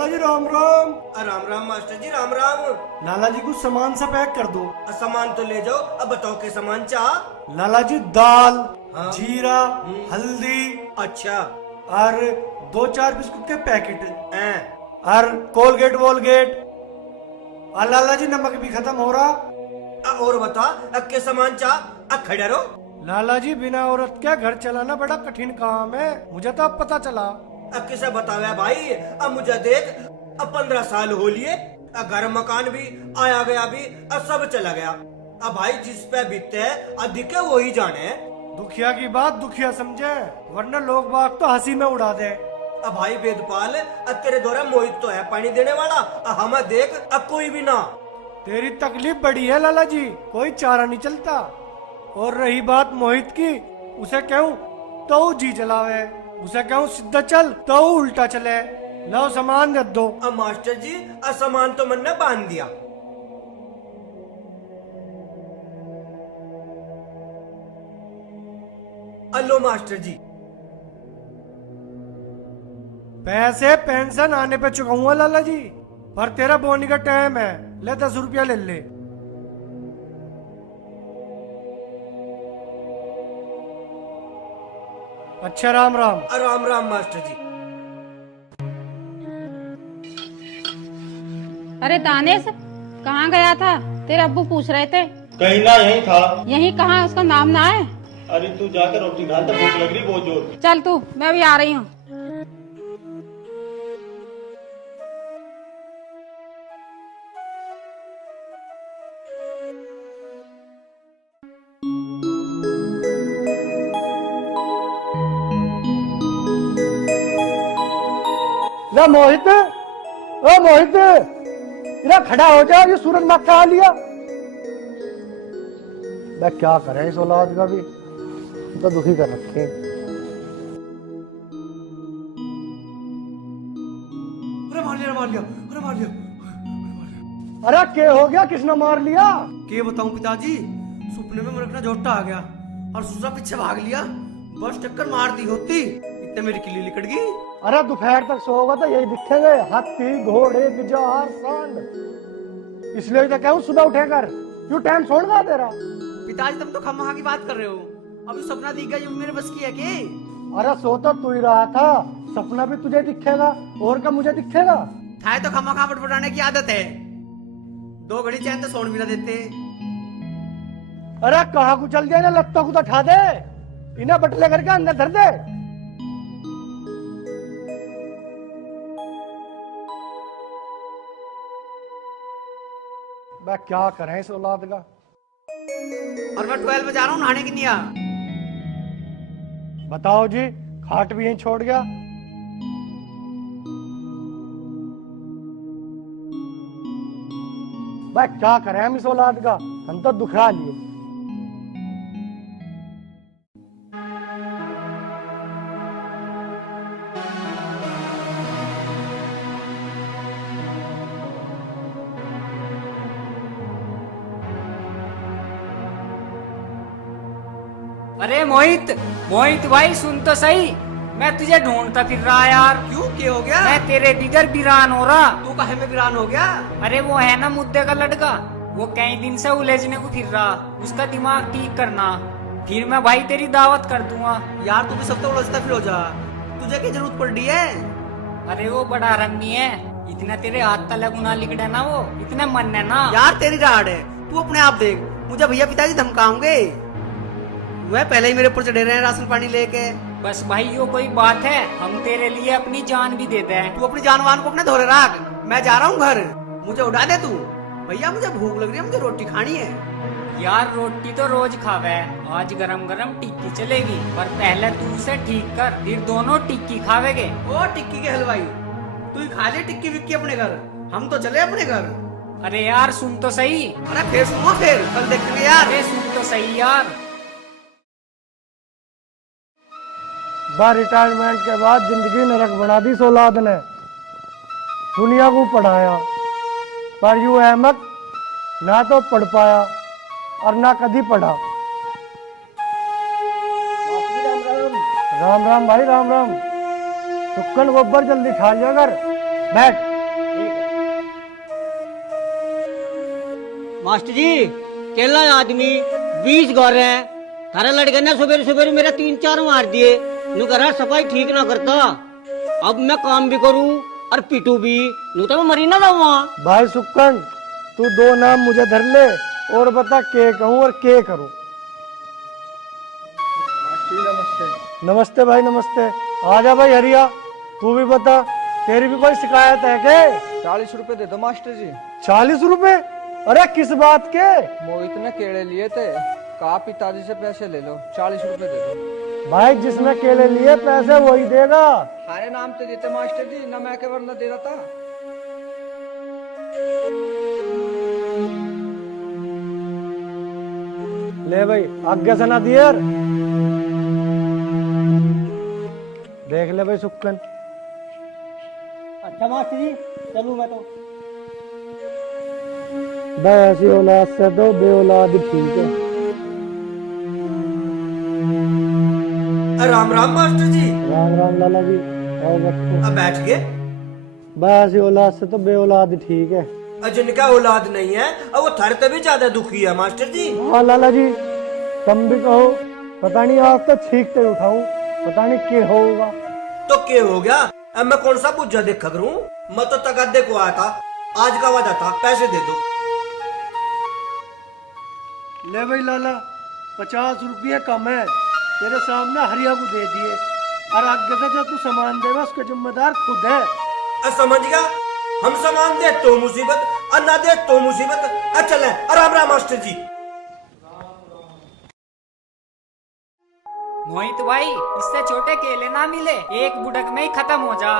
लाला जी Ram Ram. Ram Ram master जी, राम राम। लाला जी कुछ सामान सा पैक कर दो। सामान तो ले जाओ, अब बताओ के सामान चाह। लाला जी दाल, हाँ। जीरा, हल्दी अच्छा। और 2-4 बिस्कुट के पैकेट हैं। और कोलगेट वोलगेट। और लाला जी नमक भी खत्म हो रहा। और बता के सामान चाह। खड़ा रहो। लाला जी बिना औरत के घर चलाना बड़ा कठिन काम है, मुझे तो अब पता चला। किसे बतावे भाई, अब मुझे देख, अब 15 साल हो लिए, घर मकान भी आया गया भी, अब सब चला गया। अब भाई जिस पे बीतते है अधिक है वही जाने। दुखिया की बात दुखिया समझे, वरना लोग बाग तो हंसी में उड़ा दे। अब भाई वेदपाल, अब तेरे द्वारा मोहित तो है पानी देने वाला, हमें देख अब कोई भी ना। तेरी तकलीफ बड़ी है लाला जी, कोई चारा नहीं चलता। और रही बात मोहित की, उसे कहूँ तो जी चलावे, उसे कहूँ सीधा चल तो उल्टा चले। लो सामान दे दो। अब मास्टर जी सामान तो मन ने बांध दिया। अलो मास्टर जी, पैसे पेंशन आने पे चुकाऊंगा लाला जी, पर तेरा बोनी का टाइम है, ले 10 रुपया ले ले। अच्छा राम राम। राम राम मास्टर जी। अरे दानेश, कहाँ गया था? तेरे अब्बू पूछ रहे थे। कहीं ना यहीं था। यही कहाँ? उसका नाम ना है? अरे तू जाकर रोटी डाल, तो भूख लग रही बहुत जोर। चल तू, मैं भी आ रही हूँ। मोहित, ओ मोहित, इधर खड़ा हो जा, ये सूरज मत खा लिया। मैं क्या करें इस औलाद का भी, तो दुखी कर रखे। अरे मार लिया, मार लिया, अरे मार लिया। अरे क्या हो गया, किसने मार लिया? के बताऊं पिताजी, सपने में मेरे झोटा आ गया और सूजा पीछे भाग लिया, बस टक्कर मार दी होती इतने मेरी किली लिकट गई। अरे दोपहर तक सोओगा तो यही दिखेंगे, हाथी घोड़े बिजार सांड। इसलिए तो कहूँ सुबह उठे कर, क्यों टाइम छोड़ना तेरा। पिताजी तुम तो खम्मा की बात कर रहे हो, अभी सपना दिख गया, ये मेरे बस की है के? अरे सो तो तू ही रहा था, सपना भी तुझे दिखेगा और क्या मुझे दिखेगा। थाए तो खम्मा खापट बढ़ाने की आदत है, 2 घड़ी चैन तो सोन भी ना देते। अरे कहाँ को चल जाए ना, लत्तों को तो उठा दे, इन्हें बटले करके अंदर धर दे। मैं क्या करें इस औलाद का। और मैं 12 में जा रहा हूँ नहाने की निया। बताओ जी, खाट भी यहीं छोड़ गया। मैं क्या करें हम इस औलाद का, हम तो दुखा लिए। अरे मोहित, मोहित भाई सुन तो सही, मैं तुझे ढूंढता फिर रहा यार। क्यों, क्या हो गया? मैं तेरे बिगर वीरान हो रहा। तू काहे में वीरान हो गया? अरे वो है ना मुद्दे का लड़का, वो कई दिन से उलझने को फिर रहा, उसका दिमाग ठीक करना, फिर मैं भाई तेरी दावत कर दूंगा। यार तू भी सब तो उलझता फिर हो जा, तुझे क्या जरूरत पड़ रही है? अरे वो बड़ा रम्मी है, इतना तेरे हाथ तला गुना लिखड़े ना, वो इतने मन है ना। यार तेरी राड है, तू अपने आप देख, मुझे भैया पिताजी धमकाओगे, वह पहले ही मेरे ऊपर चढ़े रहे हैं राशन पानी लेके। बस भाई यो कोई बात है, हम तेरे लिए अपनी जान भी देते हैं। तू अपनी जानवान को अपने धोरे रख, मैं जा रहा हूँ घर, मुझे उड़ा दे तू। भैया मुझे भूख लग रही है, मुझे रोटी खानी है। यार रोटी तो रोज खावे, आज गरम गरम टिक्की चलेगी, पर पहले तू उसे ठीक कर, फिर दोनों टिक्की खावेगे। ओ टिक्की के हलवाई, तू ही खा ले टिक्की विक्की अपने घर, हम तो चले अपने घर। अरे यार सुन तो सही। अरे फिर सुनो, फिर कल देखेंगे यार। अरे सुन तो सही यार। रिटायरमेंट के बाद जिंदगी नरक बना दी इस औलाद ने। दुनिया को पढ़ाया, पर यू अहमक ना तो पढ़ पाया और ना कभी पढ़ा। राम राम भाई, राम राम। सुक्कन गोबर जल्दी खा लिया कर, बैठ। मास्टर जी केला आदमी 20 गौर है थारा लड़के ने सुबह सुबह मेरा 3-4 मार दिए नु कह सफाई ठीक ना करता अब मैं काम भी करूं और पीटू भी नु तो मैं मरी ना जाऊँ। भाई सुक्कन तू 2 नाम मुझे धर ले और बता के कहूँ और के करूँ। नमस्ते भाई नमस्ते। आजा भाई हरिया तू भी बता तेरी भी कोई शिकायत है के? 40 रुपए दे दो मास्टर जी। 40 रुपए? अरे किस बात के? मोहित ने केले लिए थे, कहा पिताजी से पैसे ले लो, 40 रुपए दे दो। भाई जिसने केले लिए पैसे वही देगा। हमारे नाम से देते मास्टर जी, न मैं के वरना दे रहा था। ले भाई आगे से ना दियर। देख ले भाई सुक्कन। अच्छा मास्टर जी चलूं मैं तो। ऐसी औलाद से दो बे औलाद ठीक है। राम राम मास्टर जी। राम राम लाला जी आओ बैठो। अब बैठ गए। ऐसी औलाद से तो बे औलाद ठीक है। जिनका औलाद नहीं है अब वो थारे तभी ज्यादा दुखी है मास्टर जी। हाँ लाला जी तुम भी कहो पता नहीं आज तो छींकते उठाऊं पता नहीं क्या होगा। तो क्या हो गया? अब मैं कौन सा पूजा देखा करूं? मैं तो तकद्दे को आया था, आज का वादा था, पैसे दे दो। ले भाई लाला 50 रुपये कम है तेरे सामने हरिया को दे दिए और आगे से जो तू सामान देगा उसके जिम्मेदार खुद है। समझ गया? हम सामान दे तो मुसीबत और ना दे तो मुसीबत। चले राम राम मास्टर जी। मोहित भाई इससे छोटे केले ना मिले, एक बुड़क में ही खत्म हो जा।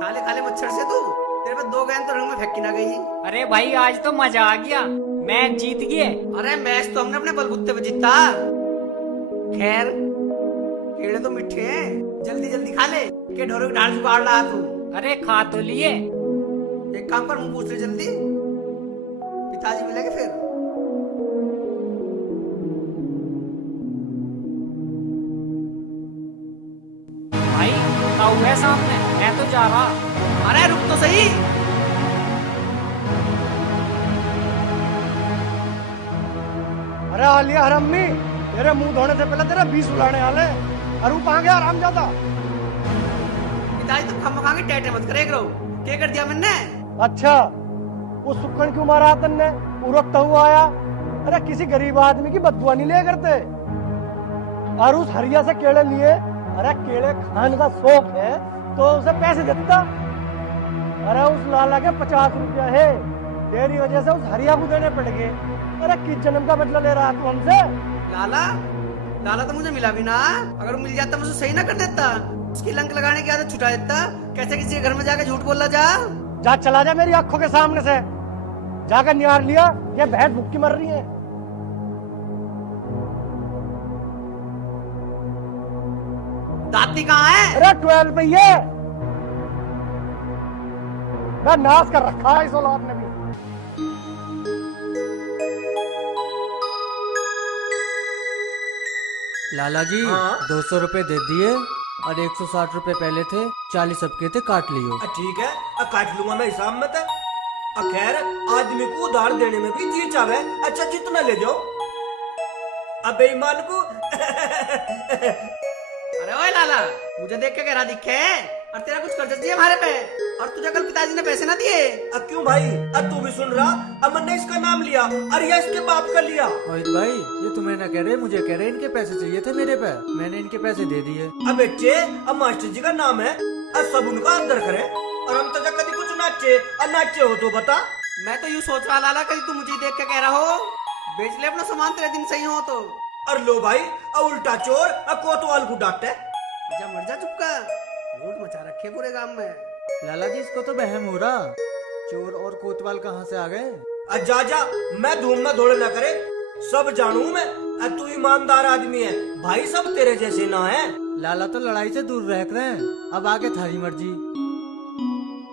खाले खाले मच्छर से तू, तेरे पे 2 गेंद तो रंग में फेंकी ना गई। अरे भाई आज तो मजा आ गया, मैच जीत गए। अरे मैच तो हमने अपने बलबूते पे जीता। खैर केले तो मीठे हैं, जल्दी जल्दी खा ले के ढोरों की ढाल जुगाड़ रहा तू। अरे खा तो लिए। एक काम कर मुंह पूछ ले जल्दी, पिताजी मिलेंगे फिर। भाई ताऊ है सामने, मैं तो जा रहा। अरे रुक तो सही। अरे आलिया हरम्मी तेरे मुंह धोने से पहले तेरे 20 उलाने वाले। अरे कहाँ गया आराम जाता? पिताजी तुम खम के टेटे मत करे करो। क्या कर दिया मैंने? अच्छा वो सुक्कन क्यों मारा तन्ने? उड़ता हुआ आया। अरे किसी गरीब आदमी की बदुआ नहीं लिया करते। और उस हरिया से केले लिए। अरे केले खाने का शौक है तो उसे पैसे देता। अरे उस लाला के 50 रुपया है, तेरी वजह से उस हरिया को देने पड़ गए। अरे किस जन्म का बदला ले रहा तू हमसे? लाला लाला तो मुझे मिला भी ना, अगर मिल जाता मुझे सही ना कर देता, उसकी लंक लगाने की आदत छुटा देता। कैसे किसी के घर में जाकर झूठ बोला जा? जा चला जा मेरी आंखों के सामने से। जाकर निहार लिया ये भैंस भूखी मर रही है। दाती कहाँ है? अरे 12 पे ये मैं नाश कर रखा है इस औलाद ने भी। लाला जी हाँ? 200 रुपए दे दिए और 160 रुपए पहले थे, 40 सबके थे, काट लियो। ठीक है काट लूंगा मैं हिसाब में तो। खैर आदमी को उधार देने में भी जी चाहे। अच्छा जितना ले जाओ। अब बेईमान को अरे ओए लाला मुझे देख के कह रहा दिखे और तेरा कुछ कर्ज दिए हमारे पे, और तुझे कल पिताजी ने पैसे ना दिए। अब क्यों भाई? अब तू भी सुन रहा? अब मैंने इसका नाम लिया और ये इसके बाप का लिया। मोहित भाई ये तुम्हें ना कह रहे, मुझे कह रहे इनके पैसे चाहिए थे मेरे पे, मैंने इनके पैसे दे दिए। अब बेटे अब मास्टर जी का नाम है, अब सब उनका अंदर करे और हम तो कभी कुछ नाचे और नाचे हो तो बता। मैं तो यूँ सोच रहा लाला कहीं तू मुझे देख के कह रहा हो बेच ले अपना सामान, तेरे दिन सही हो तो। और लो भाई और उल्टा चोर और कोतवाल को डांटे। जा मर जा चुपका, लूट मचा रखे पूरे गांव में। लाला जी इसको तो बहम हो रहा, चोर और कोतवाल कहाँ से आ गए? जा जा मैं धूम में दौड़े ना करे, सब जानू मैं। तू ईमानदार आदमी है भाई, सब तेरे जैसे ना है। लाला तो लड़ाई से दूर रह रहे हैं, अब आगे थारी मर्जी।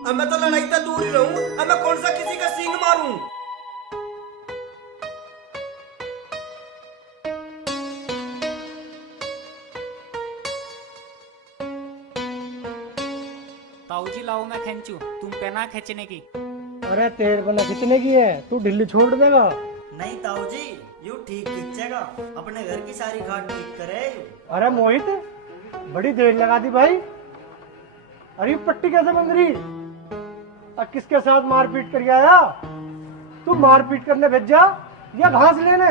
अब मैं तो लड़ाई से दूर ही रहूं, अब मैं कौन सा किसी का सींग मारूं? ताऊ जी लाओ मैं खींचू, तुम पे ना खींचने की। अरे तेरे को न खींचने की है, तू ढिल्ली छोड़ देगा। नहीं ताऊ जी, यू ठीक खींचेगा, अपने घर की सारी खाट ठीक करे। अरे मोहित, बड़ी देर लगा दी भाई। अरे ये पट्टी कैसे बन रही? और किसके साथ मारपीट कर आया? तू मारपीट करने भेज जा या घास लेने?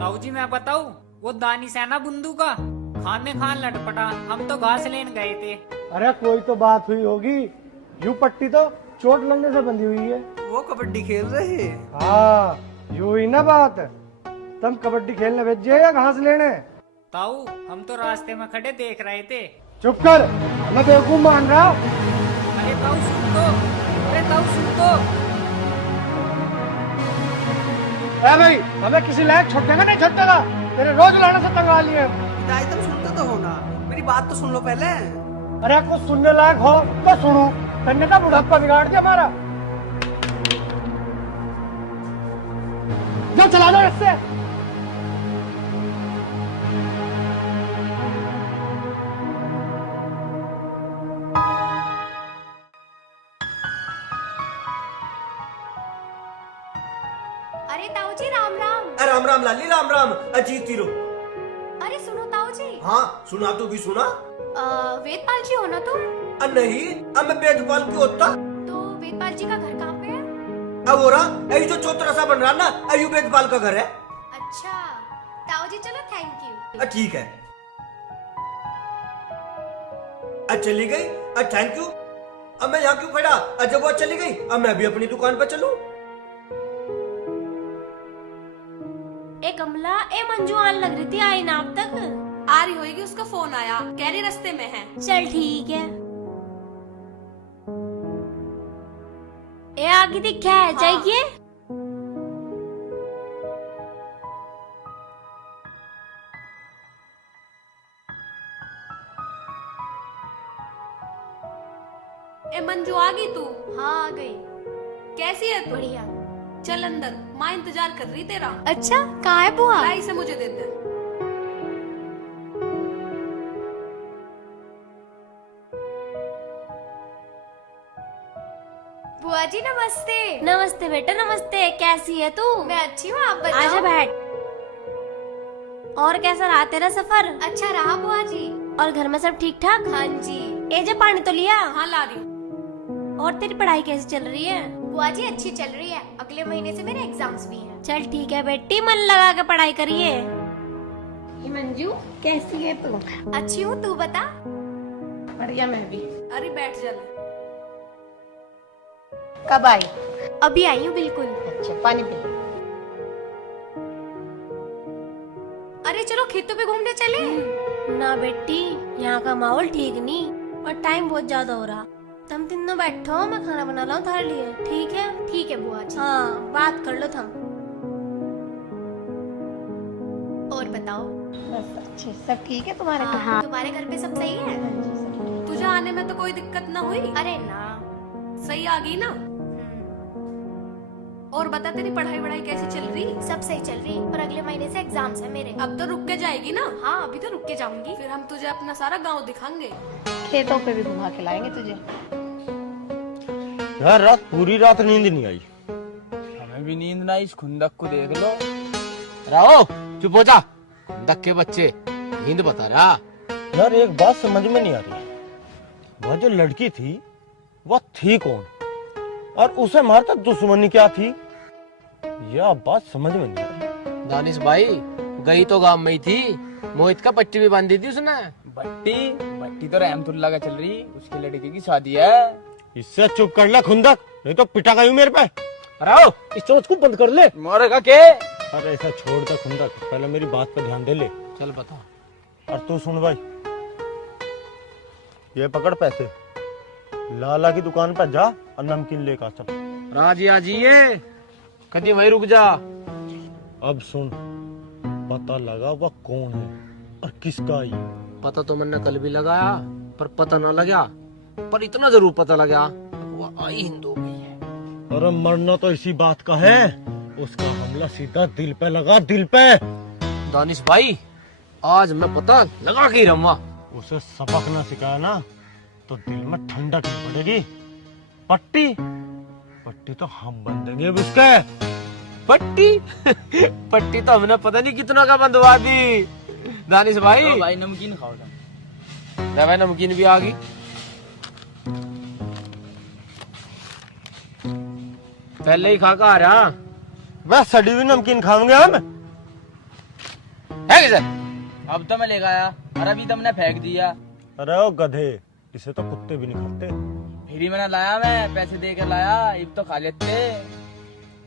ताऊ जी मैं बताऊं, वो दानी सेना बुंदू का खाने खान लटपटा, हम तो घास लेने गए थे। अरे कोई तो बात हुई होगी, यू पट्टी तो चोट लगने से बंधी हुई है। वो कबड्डी खेल रहे हैं। हाँ यू हुई ना बात। तुम कबड्डी खेलने भेजे या घास लेने? ताऊ हम तो रास्ते में खड़े देख रहे थे। चुप कर, मैं बेवकूफ मान रहा। अरे ताऊ सुन तो, अरे ताऊ सुन तो। ए भाई, हमें किसी लायक छोड़ेगा नहीं छोड़ेगा? तेरे रोज लाने से तंगा लिए। पिताजी तुम सुनते तो हो ना, मेरी बात तो सुन लो पहले। अरे कुछ सुनने लायक हो तो सुनो, तन्ने का बुढ़ापा बिगाड़ दिया हमारा। जो चला दो इससे। अरे ताऊ जी राम राम। राम राम लाली, राम राम। अजीत तीरो। अरे सुनो ताऊ जी। हाँ सुना, तू भी सुना। वेदपाल जी हो ना तुम? नहीं, अब मैं वेदपाल क्यों होता? तो वेदपाल जी का घर कहाँ पे है? अब हो रहा, यही जो चौतरा सा बन रहा ना, अयू वेदपाल का घर है। अच्छा ताऊ जी चलो थैंक यू। ठीक है। चली गई, थैंक यू। अब मैं यहाँ क्यों खड़ा? जब वो चली गई, अब मैं भी अपनी दुकान पर चलूं। ए कमला, ए मंजू आने लग रही थी, आई ना अब तक? आ रही होगी, उसका फोन आया, कह रही रास्ते में है। चल ठीक है। ए आगे दिखा है, जाइए। ए मंजू आ गई तू? हाँ आ गई। कैसी है तू? बढ़िया। चल अंदर, माँ इंतजार कर रही तेरा। अच्छा कहाँ है बुआ? लाई से मुझे दे दे। बुआ जी नमस्ते। नमस्ते बेटा नमस्ते, कैसी है तू? मैं अच्छी हूँ, आप बताओ। आजा बैठ। और कैसा रहा तेरा सफर? अच्छा रहा बुआ जी। और घर में सब ठीक ठाक? हाँ जी। ए जे पानी तो लिया? हाँ ला रही हूँ। और तेरी पढ़ाई कैसी चल रही है? बुआ जी अच्छी चल रही है, अगले महीने से मेरे एग्जाम्स भी हैं। चल ठीक है बेटी, मन लगा के पढ़ाई करिए। मंजू कैसी है तू? अच्छी हूँ, तू बता। बढ़िया मैं भी। अरे बैठ जा। कब आई? अभी आई हूँ बिल्कुल। अच्छा पानी पी। अरे चलो खेतों पे घूमने चले। ना बेटी, यहाँ का माहौल ठीक नहीं और टाइम बहुत ज्यादा हो रहा। तुम तीनों बैठो, मैं खाना बना लाऊं तुम्हारे लिए। ठीक है? ठीक है बुआ जी। हाँ बात कर लो तुम। और बताओ। बस अच्छे, सब ठीक है तुम्हारे? हाँ, तुम्हारे घर पे सब सही है? तुझे आने में तो कोई दिक्कत ना हुई? अरे ना, सही आ गई ना? और बता तेरी पढ़ाई वढ़ाई कैसी चल रही? सब सही चल रही, पर अगले महीने से एग्जाम्स है मेरे। अब तो रुक के जाएगी ना? हाँ अभी तो रुक के जाऊंगी। फिर हम तुझे अपना सारा गांव दिखाएंगे, खेतों पे भी घुमा के लाएंगे तुझे। यार रात पूरी रात नींद नहीं आई। हमें भी नींद ना आई, इस खुंदक को देख लो। राओ चुप हो जा, खुंदक के बच्चे नींद बता रहा। यार एक बात समझ में नहीं आ रही, वह जो लड़की थी वह थी कौन, और उसे मारता दुश्मनी क्या थी? यह बात समझ में नहीं आ रही। दानिश भाई गई तो गांव में ही थी, मोहित का पट्टी भी बांधी थी उसने। बट्टी तो रहमतुल्ला का चल रही, उसकी लड़की की शादी है। इससे चुप कर ले खुंदक, नहीं तो पिटा गई मेरे पे। राओ इस चोच को बंद कर ले। मारेगा के? अरे ऐसा छोड़ दे खुंदक, पहले मेरी बात पर ध्यान दे ले। चल बता। और तू सुन भाई, ये पकड़ पैसे, लाला की दुकान पर जा और नमकीन लेकर आ। चल राजी आजिए, कभी वही रुक जा। अब सुन, पता लगा वह कौन है और किसका आई। पता तो मैंने कल भी लगाया, पर पता ना लगा, पर इतना जरूर पता लगा वो आई हिंदू की है। अरे मरना तो इसी बात का है, उसका हमला सीधा दिल पे लगा, दिल पे। दानिश भाई आज मैं पता लगा के रहूंगा। उसे सबक ना सिखाया ना तो दिल में ठंडक नहीं पड़ेगी। पट्टी पट्टी तो हम बन देंगे अब इसके। पट्टी पट्टी तो हमने पता नहीं कितना का बंधवा दी। दानिश भाई भाई नमकीन खाओ ना भाई, नमकीन भी आ गई। पहले ही खा कर आ रहा, बस सड़ी हुई नमकीन खाओगे हम है किसे? अब तो मैं लेकर आया और अभी तुमने फेंक दिया। अरे ओ गधे, इसे तो कुत्ते भी नहीं खाते। फिर ही मैंने लाया, मैं पैसे दे कर लाया, अब तो खा लेते।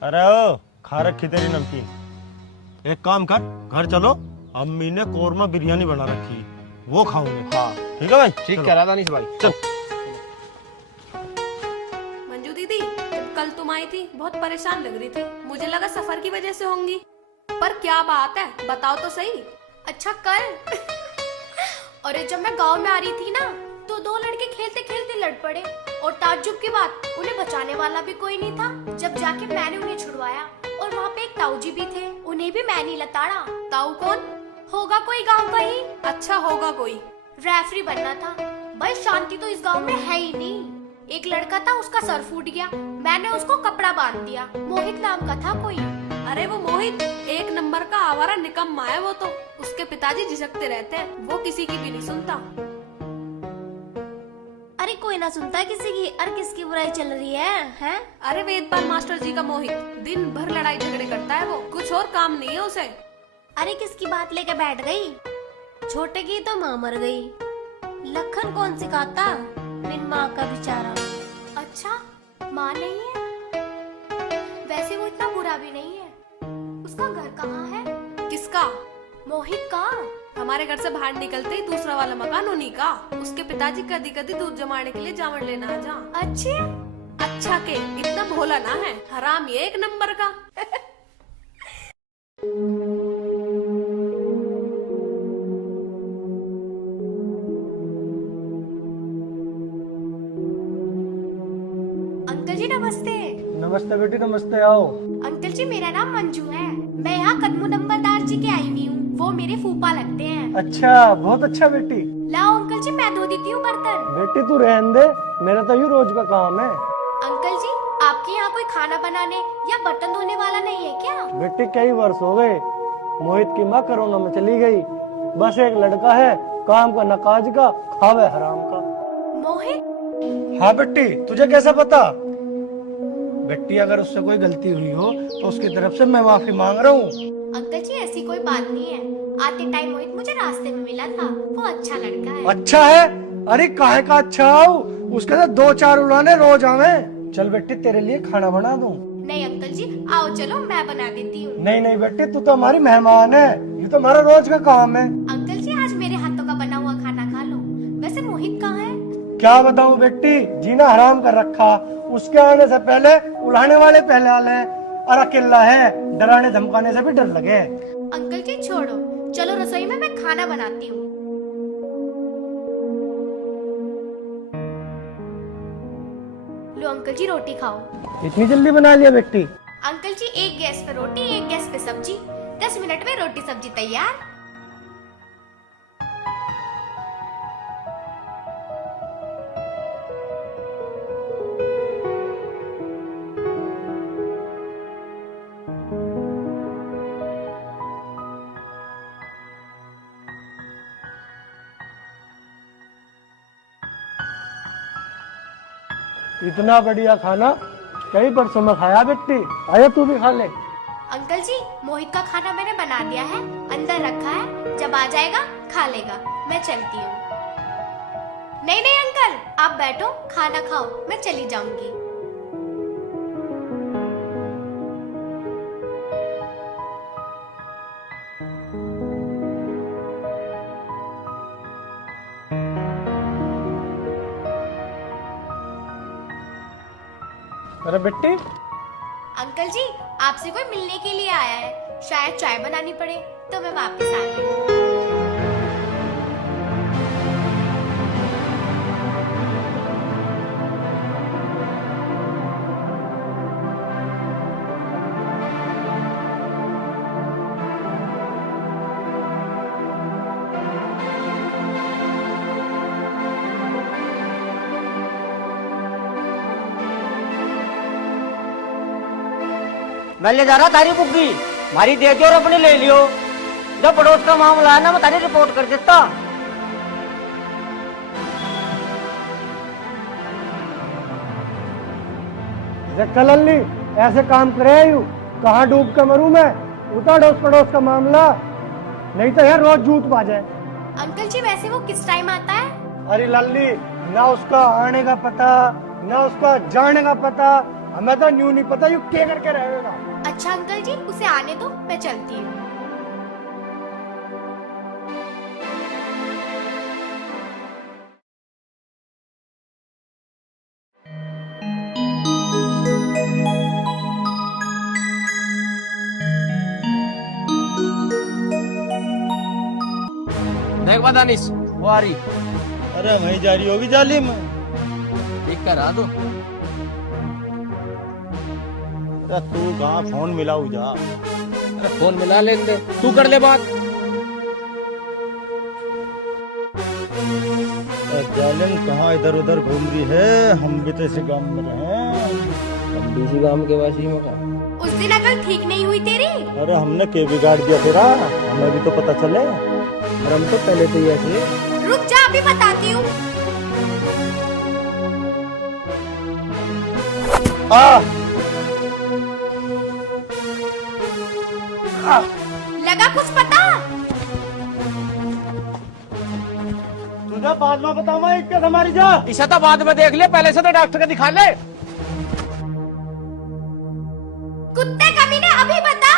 अरे ओ खा रखी तेरी नमकीन। एक काम कर, घर चलो, अम्मी ने कोरमा बिरयानी बना रखी, वो खाऊंगे। हाँ ठीक है भाई, ठीक कह रहा था दानिश भाई। चल मंजू दीदी, जब कल तुम आई थी बहुत परेशान लग रही थी, मुझे लगा सफर की वजह से होंगी, पर क्या बात है बताओ तो सही। अच्छा कल और जब मैं गांव में आ रही थी ना, तो दो लड़के खेलते खेलते लड़ पड़े और ताज्जुब की बात, उन्हें बचाने वाला भी कोई नहीं था। जब जाके मैंने उन्हें छुड़वाया और वहाँ पे एक ताऊ जी भी थे, उन्हें भी मैंने लताड़ा। ताऊ कौन? होगा कोई गांव का ही। अच्छा होगा कोई। रेफरी बनना था भाई, शांति तो इस गांव में है ही नहीं। एक लड़का था, उसका सर फूट गया, मैंने उसको कपड़ा बांध दिया। मोहित नाम का था कोई। अरे वो मोहित एक नंबर का आवारा निकम्मा है वो तो। उसके पिताजी झिझकते रहते हैं, वो किसी की भी नहीं सुनता। अरे कोई ना सुनता किसी की, अरे किसकी बुराई चल रही है हैं? अरे वेदपाल मास्टर जी का मोहित दिन भर लड़ाई झगड़े करता है वो, कुछ और काम नहीं है उसे। अरे किसकी बात लेके बैठ गई? छोटे की तो माँ मर गई, लखन कौन सिखाता बिन माँ का बेचारा। अच्छा माँ नहीं है, वैसे वो इतना बुरा भी नहीं है। उसका घर कहाँ है? किसका? मोहित का। हमारे घर से बाहर निकलते ही दूसरा वाला मकान उन्हीं का। उसके पिताजी कदी कदी दूध जमाने के लिए जावड़ लेना आ जा। अच्छा के इतना भोला ना है, हराम ये एक नंबर का। अंकल जी नमस्ते। नमस्ते बेटी, नमस्ते। आओ। अंकल जी मेरा नाम मंजू है, मैं यहाँ कदमू नंबरदार जी के आई हुई हूँ, वो मेरे फूफा लगते हैं। अच्छा, बहुत अच्छा बेटी। लाओ अंकल जी, मैं धो देती हूँ बर्तन। बेटी तू रहने दे, मेरा तो ये रोज का काम है। अंकल जी आपके यहाँ कोई खाना बनाने या बर्तन धोने वाला नहीं है क्या? बेटी कई वर्ष हो गए, मोहित की माँ कोरोना में चली गई, बस एक लड़का है, काम का नकाज का, खावे हराम का। मोहित? हाँ बेटी, तुझे कैसे पता? बेटी अगर उससे कोई गलती हुई हो तो उसकी तरफ से मैं माफी मांग रहा हूँ। अंकल जी ऐसी कोई बात नहीं है, आते टाइम मोहित मुझे रास्ते में मिला था, वो अच्छा लड़का है। अच्छा है? अरे काहे का अच्छा हो, उसके साथ 2-4 उड़ाने रोज आवे। चल बेटी तेरे लिए खाना बना दूं। नहीं अंकल जी आओ चलो, मैं बना देती हूँ। नहीं नहीं बेटी, तू तो हमारी मेहमान है, ये तो हमारा रोज का काम है। अंकल जी आज मेरे हाथों का बना हुआ खाना खा लो। वैसे मोहित कहाँ है? क्या बताऊं बेटी, जीना हराम कर रखा, उसके आने से पहले उड़ाने वाले पहले आ ले, और अकेला है, डराने धमकाने से भी डर लगे। अंकल जी छोड़ो, चलो रसोई में मैं खाना बनाती हूँ। लो अंकल जी रोटी खाओ। इतनी जल्दी बना लिया बेटी? अंकल जी एक गैस पे रोटी, एक गैस पे सब्जी, 10 मिनट में रोटी सब्जी तैयार। इतना बढ़िया खाना कई बरसों में खाया बेटी, आया तू भी खा ले। अंकल जी मोहित का खाना मैंने बना दिया है, अंदर रखा है, जब आ जाएगा खा लेगा, मैं चलती हूँ। नहीं नहीं अंकल आप बैठो खाना खाओ, मैं चली जाऊंगी। अरे बेटी, अंकल जी आपसे कोई मिलने के लिए आया है, शायद चाय बनानी पड़े, तो मैं वापस आ गई। मैं ले जा रहा तारी बुग्गी, मारी दे दियो और अपने ले लियो। जब पड़ोस का मामला है ना, मैं तारी रिपोर्ट कर देता। कलल्ली ऐसे काम करे यू, कहाँ डूब के मरूं मैं? उतार डोस पड़ोस का मामला, नहीं तो यार रोज जूत बाजे। अंकल जी वैसे वो किस टाइम आता है? अरे लल्ली, ना उसका आने का पता ना उसका जाने का पता, हमें तो न्यू नहीं पता यू क्या करके रहेगा। अच्छा अंकल जी उसे आने दो, मैं चलती हूँ। देख दानिश, वो आ रही। अरे वहीं जा रही होगी जाली में। देख कर आ दो। अरे तू कहाँ फोन मिलाऊ जा। अरे फोन मिला ले, तू कर ले बात। जालिम कहाँ इधर उधर घूम रही है, हम भी तो इसी गांव में रहे। हम भी इसी गांव के वासी में का। उस दिन अकल ठीक नहीं हुई तेरी। अरे हमने के बिगाड़ दिया तेरा, हमें भी तो पता चले। और हम तो पहले तो ही ऐसे। रुक जा, अभी बताती हूँ। लगा कुछ पता? तुझे बाद में बताऊंगा इज्जत हमारी जा। इसे तो बाद में देख ले, पहले से तो डॉक्टर को दिखा ले। कुत्ते कमीने, अभी बता।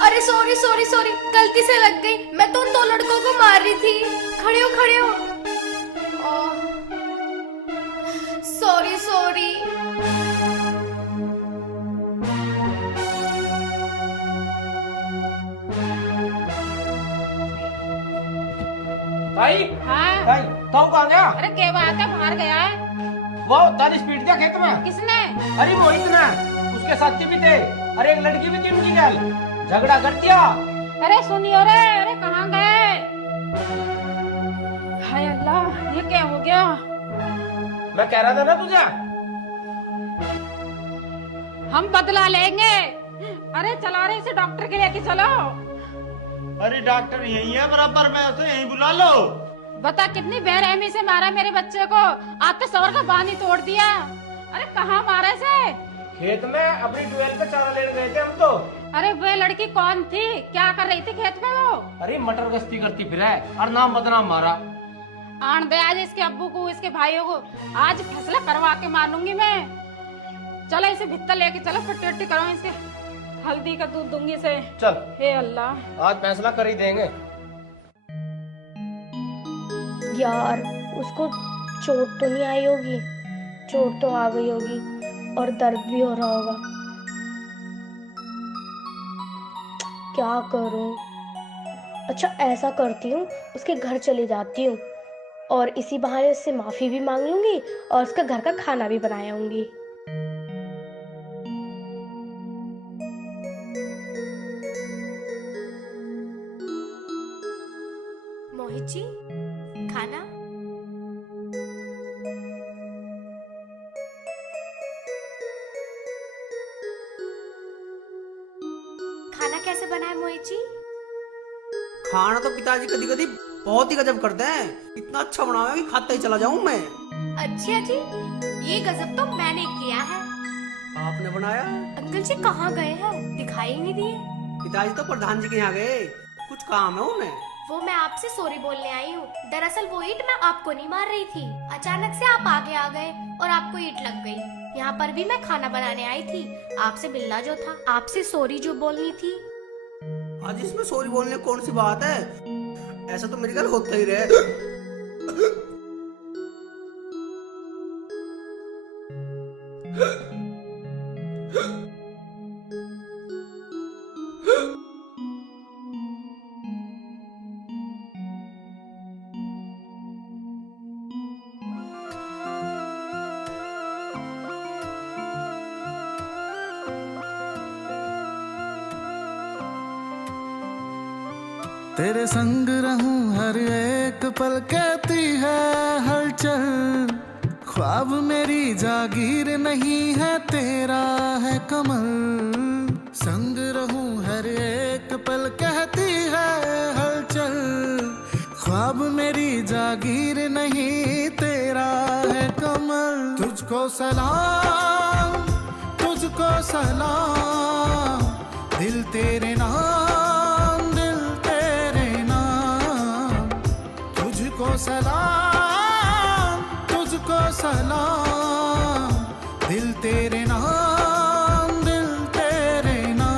अरे सॉरी सॉरी सॉरी, गलती से लग गई। मैं तो उन दो लड़कों को मार रही थी। खड़े हो खड़े हो। Sorry sorry. भाई हाँ भाई तो कहाँ गया? अरे क्या बात है, बाहर गया है। वो दादी स्पीड दिया खेत में। किसने? अरे मोहित ने, उसके साथी भी थे। अरे एक लड़की भी थी उनकी, गल झगड़ा कर दिया। अरे सुनियो रे, अरे कहाँ गए? हाय अल्लाह, ये क्या हो गया? मैं कह रहा था ना तुझे, हम बदला लेंगे। अरे चला रहे इसे डॉक्टर के लेके चलो। अरे डॉक्टर यही है बराबर में, उसे यहीं बुला लो। बता कितनी बेरहमी से मारा मेरे बच्चे को। आप तो सवर का बांध ही तोड़ दिया। अरे कहाँ मारे से? खेत में अपनी ट्वेल्व पे चारा लेने गए थे हम तो। अरे वे लड़की कौन थी, क्या कर रही थी खेत में वो? अरे मटर गश्ती करती फिर है, और नाम बदनाम मारा। आन दे आज इसके अब्बू को, इसके भाइयों को। आज फैसला करवा के मानूंगी मैं। चलो इसे भित्तर लेके चलो, पट्टी वट्टी करो इसके। हल्दी का दूध दूंगी इसे। चल, हे अल्लाह, आज फैसला कर ही देंगे। यार उसको चोट तो नहीं आई होगी? चोट तो आ गई होगी और दर्द भी हो रहा होगा। क्या करूं? अच्छा ऐसा करती हूँ, उसके घर चली जाती हूँ और इसी बहाने उससे माफी भी मांग लूंगी और उसका घर का खाना भी बनाऊंगी। मोहित जी, खाना। खाना कैसे बना है मोहित जी? खाना तो पिताजी कभी कभी बहुत ही गजब करते हैं। इतना अच्छा बनाया कि खाता ही चला जाऊं मैं। अच्छा जी, ये गजब तो मैंने किया है। आपने बनाया? अंकल जी कहाँ गए हैं, दिखाई नहीं दिए। पिताजी तो प्रधान जी के यहाँ गए, कुछ काम है उन्हें। वो मैं आपसे सॉरी बोलने आई हूँ। दरअसल वो ईंट मैं आपको नहीं मार रही थी, अचानक से आप आगे आ गए और आपको ईंट लग गई। यहाँ पर भी मैं खाना बनाने आई थी, आपसे मिलना जो था, आपसे सॉरी जो बोलनी थी। आज इसमें सॉरी बोलने कौन सी बात है? ऐसा तो मेरे घर होता ही रहे। तेरे संग रहूं हर एक पल, कहती है हलचल। ख्वाब मेरी जागीर नहीं है, तेरा है कमल। संग रहूं हर एक पल, कहती है हलचल। ख्वाब मेरी जागीर नहीं, तेरा है कमल। तुझको सलाम, तुझको सलाम, दिल तेरे नाम, दिल तेरे नाम। तुझको सलाम, तुझको सलाम, दिल तेरे नाम, दिल तेरे नाम।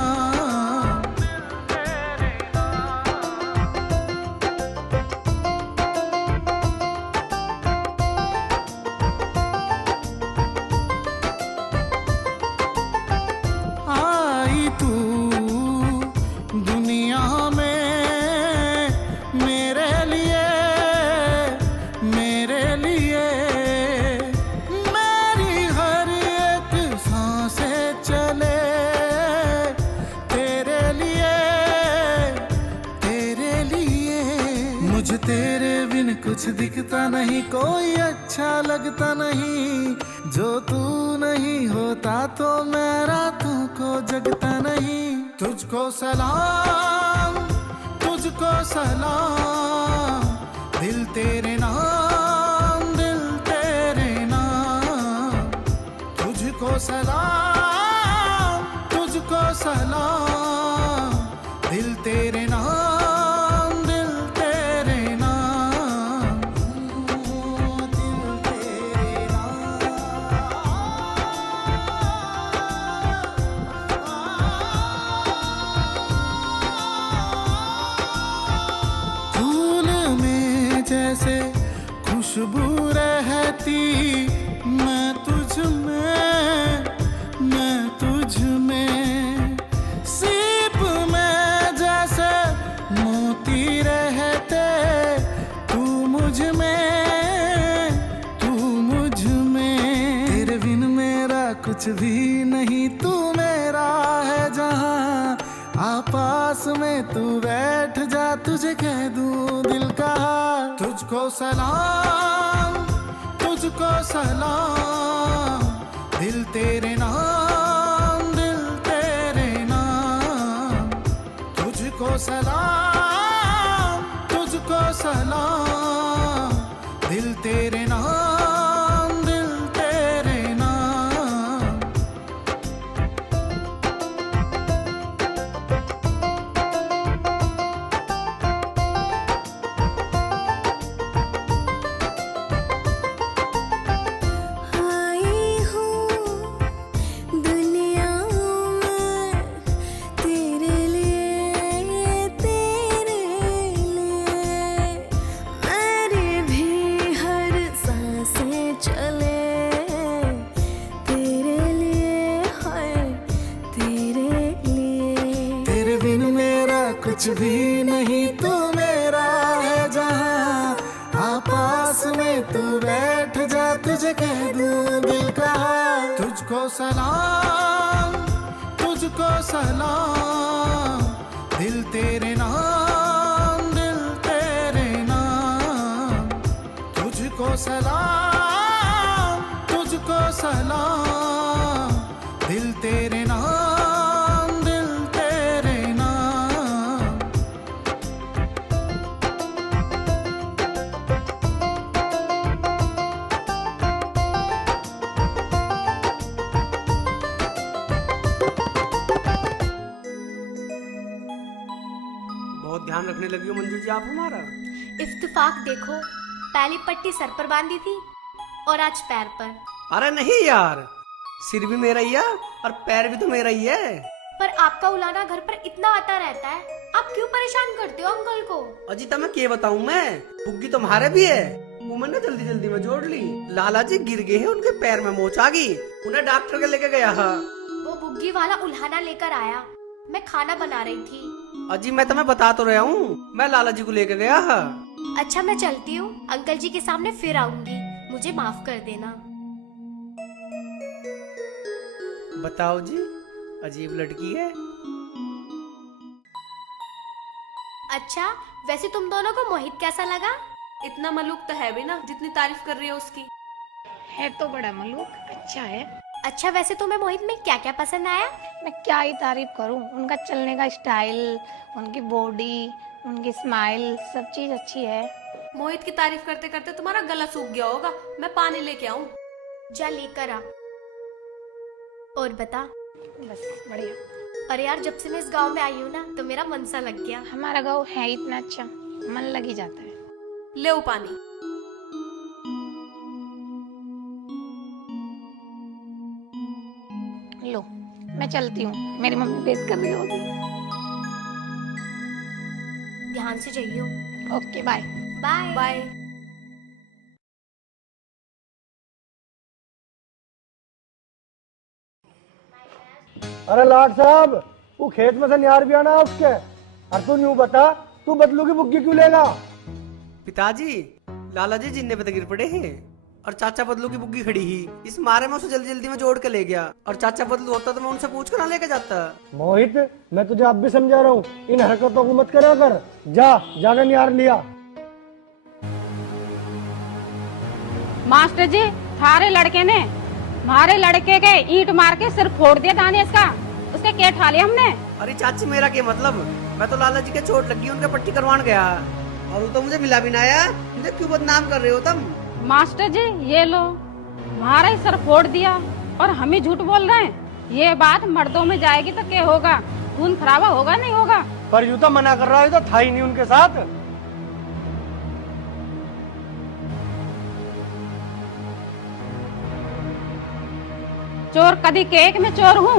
आई तू दुनिया में मेरे लिए, मेरे लिए। मेरी हर एक सांसें चले तेरे लिए, तेरे लिए। मुझे तेरे बिन कुछ दिखता नहीं, कोई अच्छा लगता नहीं। जो तू नहीं होता तो मैं रातों को जगता नहीं। तुझको सलाम, तुझको सलाम, दिल तेरे नाम, दिल तेरे नाम। तुझको सलाम, तुझको सलाम, दिल तेरे नाम, दिल तेरे नाम। दिल तेरे फूल में जैसे खुशबू रहती, मैं तुझ में, मैं तुझ में। सीप में जैसे मोती रहते, तू मुझ में, तू मुझ में। तेरे बिन मेरा कुछ भी नहीं, तू मेरा है जहां। आपास में तू बैठ जा, तुझे कह दूं दिल का। तुझको सलाम, तुझको सलाम, दिल तेरे नाम, दिल तेरे नाम। तुझको सलाम, तुझको सलाम, दिल तेरे नाम, दिल तेरे नाम। आई हूँ दुनिया में तेरे लिए, तेरे लिए। मेरी भी हर सांसें चले तेरे लिए, है तेरे लिए। तेरे बिन मेरा कुछ भी नहीं, तू मेरा है जहां। आपास में तू बैठ जा, तुझे कह दूं दिल का। तुझको सलाम, तुझको सलाम, दिल तेरे नाम, दिल तेरे नाम। तुझको सलाम, तुझको सलाम, दिल तेरे नाम, दिल तेरे नाम। बहुत ध्यान रखने लगी हो मंजू जी आप हमारा। इत्तेफाक देखो, पहली पट्टी सर पर बांधी थी और आज पैर पर। अरे नहीं यार, सिर भी मेरा ही है और पैर भी तो मेरा ही है। पर आपका उलाना घर पर इतना आता रहता है, आप क्यों परेशान करते हो अंकल को? अजी तो मैं क्या बताऊं, मैं बुग्गी तुम्हारे भी है, वो मैंने जल्दी जल्दी में जोड़ ली। लाला जी गिर गए हैं, उनके पैर में मोच आ गई, उन्हें डॉक्टर के लेके गया है। वो बुग्गी वाला उल्हाना लेकर आया, मैं खाना बना रही थी। अजी मैं तुम्हें बता तो रहा हूँ, मैं लाला जी को लेके गया है। अच्छा मैं चलती हूँ, अंकल जी के सामने फिर आऊंगी, मुझे माफ कर देना। बताओ जी, अजीब लड़की है। अच्छा, वैसे तुम दोनों को मोहित कैसा लगा? इतना मलूक तो है भी ना जितनी तारीफ कर रही है उसकी। है तो बड़ा मलूक, अच्छा है। अच्छा, वैसे तुम्हें मोहित में क्या क्या पसंद आया? मैं क्या ही तारीफ करूं, उनका चलने का स्टाइल, उनकी बॉडी, उनकी स्माइल, सब चीज अच्छी है। मोहित की तारीफ करते करते तुम्हारा गला सूख गया होगा, मैं पानी लेके आऊं? जा लेकर आ। और बता। बस बढ़िया। अरे यार, जब से मैं इस गांव में आई हूँ ना तो मेरा मन सा लग गया। हमारा गाँव है इतना अच्छा, मन लग ही जाता है। ले ओ पानी। लो, मैं चलती हूँ, मेरी मम्मी वेट कर रही होगी। ध्यान से जाइयो। Okay, bye. Bye bye. अरे लाट साहब, वो खेत में से निहार भी आना उसके। और तू न्यू बता, तू बदलू की बुग्गी क्यों लेगा? पिताजी, लाला जी जिन्ने पे तो गिर पड़े हैं और चाचा बदलू की बुग्गी खड़ी ही। इस मारे में उसे जल्दी जल्दी में जोड़ के ले गया, और चाचा बदलू होता तो मैं उनसे पूछ कर ना लेके जाता। मोहित, मैं तुझे अब भी समझा रहा हूँ, इन हरकतों को मत करा कर। जाकर निहार लिया। मास्टर जी, थारे लड़के ने हमारे लड़के के ईंट मार के सिर फोड़ दिया दानिश का, उसके क्या ठा लिया हमने। अरे चाची, मेरा क्या मतलब, मैं तो लाला जी के चोट लगी उनके पट्टी करवान गया, और वो तो मुझे मिला भी ना आया। मुझे क्यों बदनाम कर रहे हो तुम? मास्टर जी, ये लो, हमारा ही सर फोड़ दिया और हम ही झूठ बोल रहे हैं। ये बात मर्दों में जाएगी तो क्या होगा? खून खराबा होगा नहीं होगा? पर यूं तो मना कर रहा है, तो था ही नहीं उनके साथ। चोर कदी केक में चोर हूँ।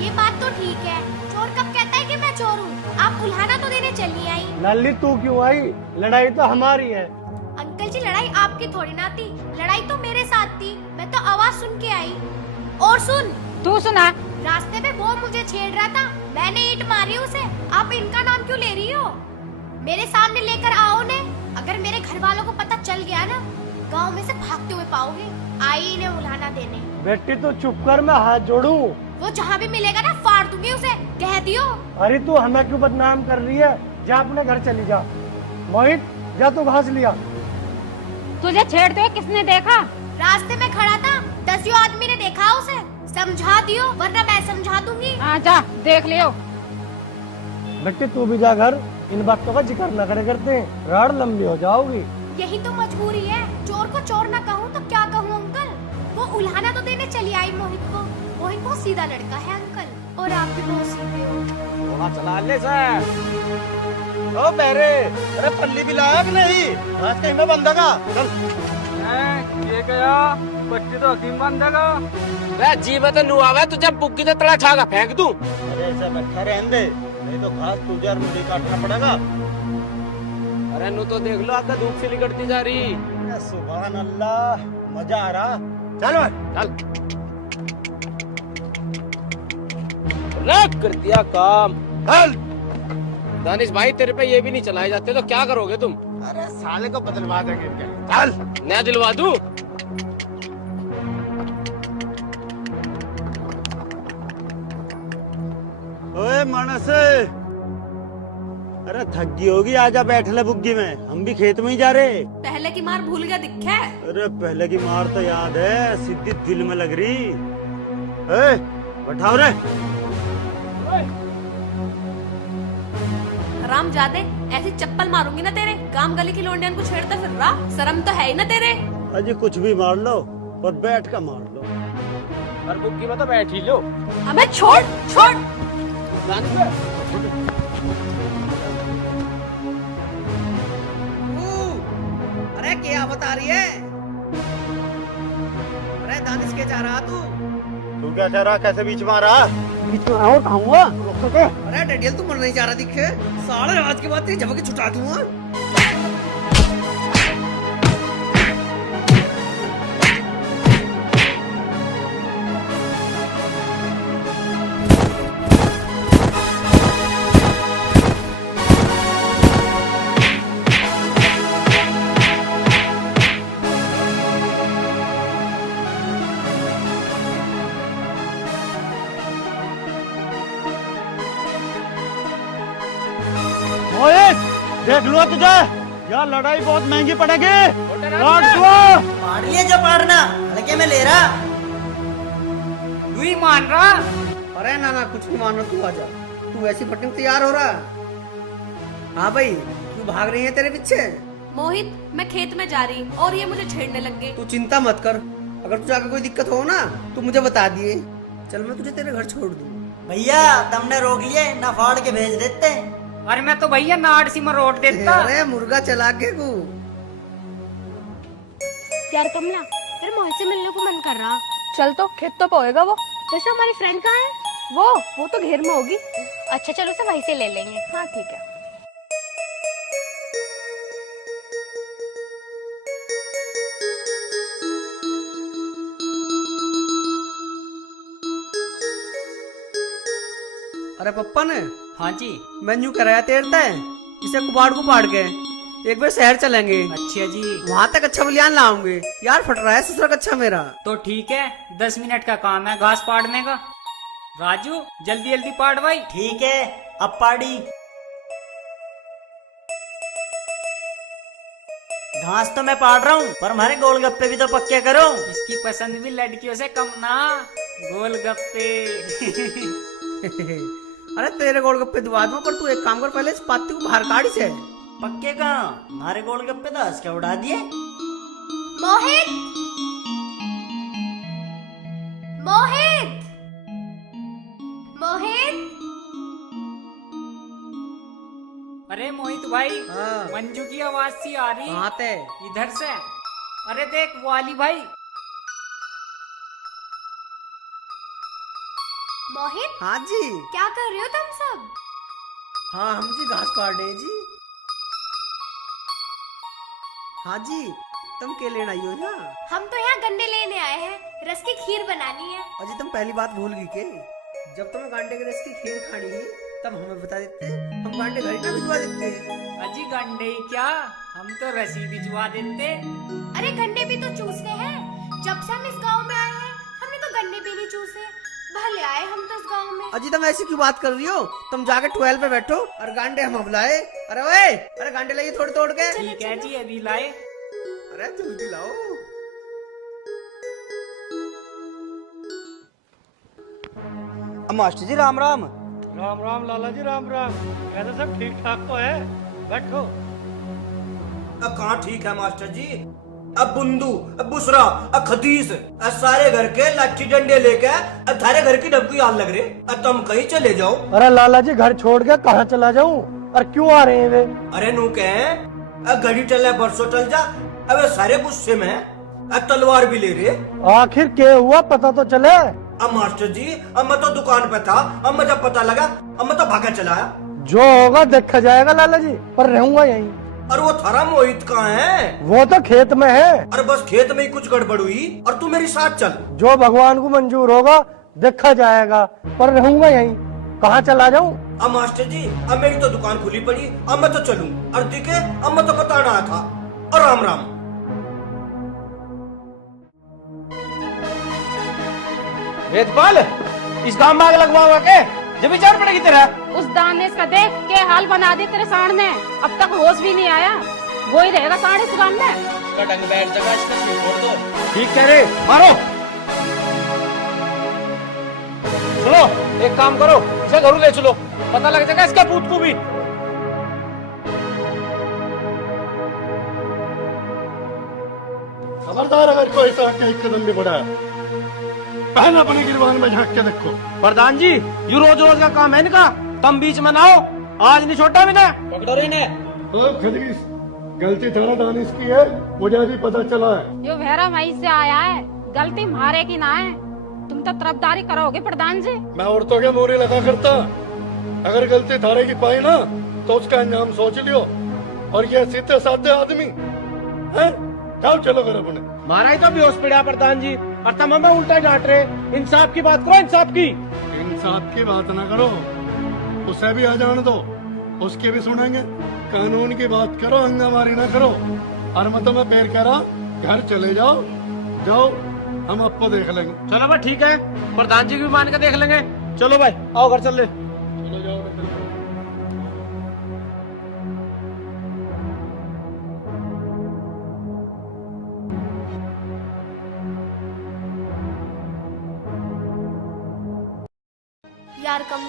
ये बात तो ठीक है, चोर कब कहता है कि मैं चोर हूँ? आप उल्हाना तो देने चलनी आई। नल्ली तू क्यों आई? लड़ाई तो हमारी है। अंकल जी, लड़ाई आपकी थोड़ी ना थी, लड़ाई तो मेरे साथ थी। मैं तो आवाज सुन के आई। और सुन, तू सुना? रास्ते में वो मुझे छेड़ रहा था, मैंने ईंट मारी उसे। आप इनका नाम क्यों ले रही हो? मेरे सामने लेकर आओ ने। अगर मेरे घर वालों को पता चल गया ना, गांव में से भागते हुए पाओगे। आई इन्हें उल्हाना देने। बेटी तू चुप कर, मैं हाथ जोड़ू। वो जहाँ भी मिलेगा ना फाड़ दूंगी उसे, कह दियो। अरे तू हमें क्यों बदनाम कर रही है? जा अपने घर चली जा। मोहित, जा तू घास लिया। तुझे छेड़ते हुए किसने देखा? रास्ते में खड़ा था, 10 आदमी ने देखा उसे। समझा दियो, वरना मैं समझा दूंगी। हाँ, जा देख लियो। बेटी तू भी जा घर, इन बातों का जिक्र न करे करते, राड़ लंबी हो जाओगी। यही तो मजबूरी है, चोर को चोर ना कहूँ तो क्या कहूँ अंकल। वो उल्हाना तो देने चली आई मोहित को। मोहित बहुत सीधा लड़का है अंकल, और आप भी बहुत सीधे हो। वहाँ चला ले सर। ओ बेरे, अरे पल्ली भी लाया कि नहीं? आज कहीं में बंदेगा। चल। ये क्या? पट्टी तो हकीम बांधेगा। वे जीव तो नु आवे, तुझे बुग्गी तो तड़ा छागा फेंक दूं। अरे ऐसा बैठा रहने दे, नहीं तो घास तुझे और मुझे काटना पड़ेगा। अरे नु तो देख लो, आका धूप से निकलती जा रही। सुभान अल्लाह, मजा आ रहा। चल चल, रख कर दिया काम। चल। दानिश भाई, तेरे पे ये भी नहीं चलाए जाते तो क्या करोगे तुम? अरे साले को बदलवा देंगे क्या? चल। नया दिलवा दूं? ओए मानस, अरे थक गई होगी, आजा बैठ ले बुग्गी में, हम भी खेत में ही जा रहे। पहले की मार भूल गया दिखे। अरे पहले की मार तो याद है, सीधी दिल में लग रही। ए, बैठाओ रे। राम जादे, ऐसी चप्पल मारूंगी ना तेरे। गांव गली की लोंडियन को छेड़ता फिर रहा, शर्म तो है ही ना तेरे। अजी कुछ भी मार लो, और बैठ कर मार लो। और बुग्गी में तो बैठ ही लो। अबे छोड़ छोड़। अरे क्या बता रही है? अरे दानिश के जा रहा तू क्या कह रहा? कैसे बीच में आ रहा? बीच में आओ, खाऊंगा। अरे डडियल, तू मर नहीं जा रहा दिखे। साले आज के बाद तेरी झपकी छुटा दूंगा। मोहित देख लो तुझे, यार लड़ाई बहुत महंगी पड़ेगी। काट दो। पाड़ लिए जो पाड़ना, हल्के में ले रहा। तू ही मान रहा। अरे ना ना कुछ नहीं मान रहा, तू आजा। तू ऐसी फटने में तैयार हो रहा। हाँ भाई, तू भाग रही है तेरे पीछे। मोहित, मैं खेत में जा रही और ये मुझे छेड़ने लग गए। तू चिंता मत कर, अगर तुझे आगे कोई दिक्कत हो ना तो मुझे बता दिए, चल मैं तुझे तेरे घर छोड़ दूँ। भैया तुमने रोक लिए ना, फाड़ के भेज देते। अरे मैं तो भैया नाड़ सी में रोट देता। अरे मुर्गा चला के को। यार कमला, तेरे मोहित से मिलने को मन कर रहा। चल तो, खेत तो पोएगा वो। वैसे हमारी फ्रेंड कहाँ है? वो तो घेर में होगी। अच्छा चलो उसे वहीं से ले लेंगे। हाँ ठीक है। अरे पप्पा ने हाँ जी। मेन्यू कराया तैरता है, इसे कुबाड़ को पाड़ के एक बार शहर चलेंगे। अच्छा जी। वहाँ तक अच्छा बलियान लाऊंगे। यार फट रहा है ससुर अच्छा मेरा। तो ठीक है, 10 मिनट का काम है घास पाड़ने का। राजू जल्दी जल्दी पाड़ भाई। ठीक है, अब पाड़ी। घास तो मैं पाड़ रहा हूँ, पर हमारे गोलगप्पे भी तो पक्के करो। इसकी पसंद भी लड़कियों से कम ना, गोलगप्पे। अरे तेरे गोलगप्पे दुआ दूं, पर तू एक काम कर, पहले इस पाती को बाहर काढ़ी से। पक्के कहाँ, हमारे गोलगप्पे तो हंस के उड़ा दिए। मोहित, मोहित, मोहित। अरे मोहित भाई, हाँ। मंजू की आवाज सी आ रही आते इधर से। अरे देख वो वाली भाई। मोहित, हाँ जी। क्या कर रहे हो तुम सब? हाँ हम जी घास पाड़ रहे हैं जी। हाँ जी, तुम क्या लेना आई हो यहाँ? हम तो यहाँ गन्ने लेने आए हैं, रस की खीर बनानी है। अजी तुम पहली बात भूल गई के, जब तुम्हें गांडे के रस की खीर खानी है तब हमें बता देते, हम गांडे घर ही ना भिजवा देते। अजी गंडे ही क्या, हम तो रसी भिजवा देते। अरे गन्ने भी तो चूसने हैं। जब से हम इस गांव में आए हैं, हमने तो गन्ने भी नहीं चूसे। भले आए हम तो इस गांव में। अजी तुम ऐसी क्यों बात कर रही हो? तुम जाके 12 पे बैठो और गांडे हम बुलाए। अरे ओए, अरे गांडे लाइए थोड़े तोड़ के। ठीक है जी, अभी लाए। अरे जल्दी लाओ। मास्टर जी राम राम। राम राम लाला जी, राम राम। कैसे सब ठीक ठाक तो है? बैठो। कहाँ ठीक है मास्टर जी? अब बुंदू, अब बुसरा, अब खतीस, अब सारे घर के लाठी डंडे लेके अब थारे घर की डबकी आग लग रहे। अब तुम कहीं चले जाओ। अरे लाला जी घर छोड़ के कहाँ चला जाऊँ, और क्यों आ रहे हैं वे? अरे नू कहे अब घड़ी टल बरसों टल जा, अब सारे गुस्से में अब तलवार भी ले रहे। आखिर क्या हुआ पता तो चले। अब मास्टर जी, अब मैं तो दुकान पे था, अब मैं जब पता लगा अब मैं तो भागा चला आया। जो होगा देखा जाएगा लाला जी, पर रहूंगा यहीं। और वो थारा मोहित कहाँ है? वो तो खेत में है। अरे बस खेत में ही कुछ गड़बड़ हुई और तू मेरे साथ चल। जो भगवान को मंजूर होगा देखा जाएगा, पर रहूंगा यहीं। कहाँ चला जाऊँ? अब मास्टर जी, अब मेरी तो दुकान खुली पड़ी, अब मैं तो चलूं। और दिखे अब मैं तो बताना आया था। और राम राम। वेदपाल, इस काम में आग लगवाओगे के? जब विचार पड़ेगी तेरा। उस दानेश का देख के हाल बना दी तेरे सामने, अब तक होश भी नहीं आया। वो ही रहेगा साढ़े इस गांव में। इसका डंग बैठ जगह, इसका सिर फोड़ दो। ठीक कह रहे, मारो। सुनो, एक काम करो, इसे घरों ले चलो, पता लग जाएगा इसका पूत को भी। खबरदार अगर कोई ऐसा एक कदम भी बढ़ा, पहले अपनी गिरबान में झांक के देखो। प्रधान जी, यू रोज रोज का काम है इनका, तुम बीच में ना हो। आज नहीं छोटा मैंने। पकड़ो इन्हें। खलीस, गलती थारा दानिश की है, मुझे अभी पता चला है। यो भेरा वहीं से आया है, गलती मारे की ना है। तुम तो तरफदारी करोगे प्रधान जी। मैं औरतों के मोरे लगा करता, अगर गलती थारे की पाई ना तो उसका अंजाम सोच लियो। और ये सीधे साधे आदमी है, जाओ चलो घर अपने। मारा ही तो बेहोश पड़ा प्रधान जी, और तुम हमें उल्टा डांट रहे। इंसाफ की बात करो, इंसाफ की। इंसाफ की बात ना करो, उसे भी आ जाने दो, उसके भी सुनेंगे। कानून की बात करो, हंगामारी ना करो। और मैं तुम्हें पैर कह रहा, घर चले जाओ, जाओ, हम आपको देख लेंगे। चलो भाई ठीक है, प्रधान जी की भी मान के देख लेंगे। चलो भाई आओ घर चल ले। चलो जाओ।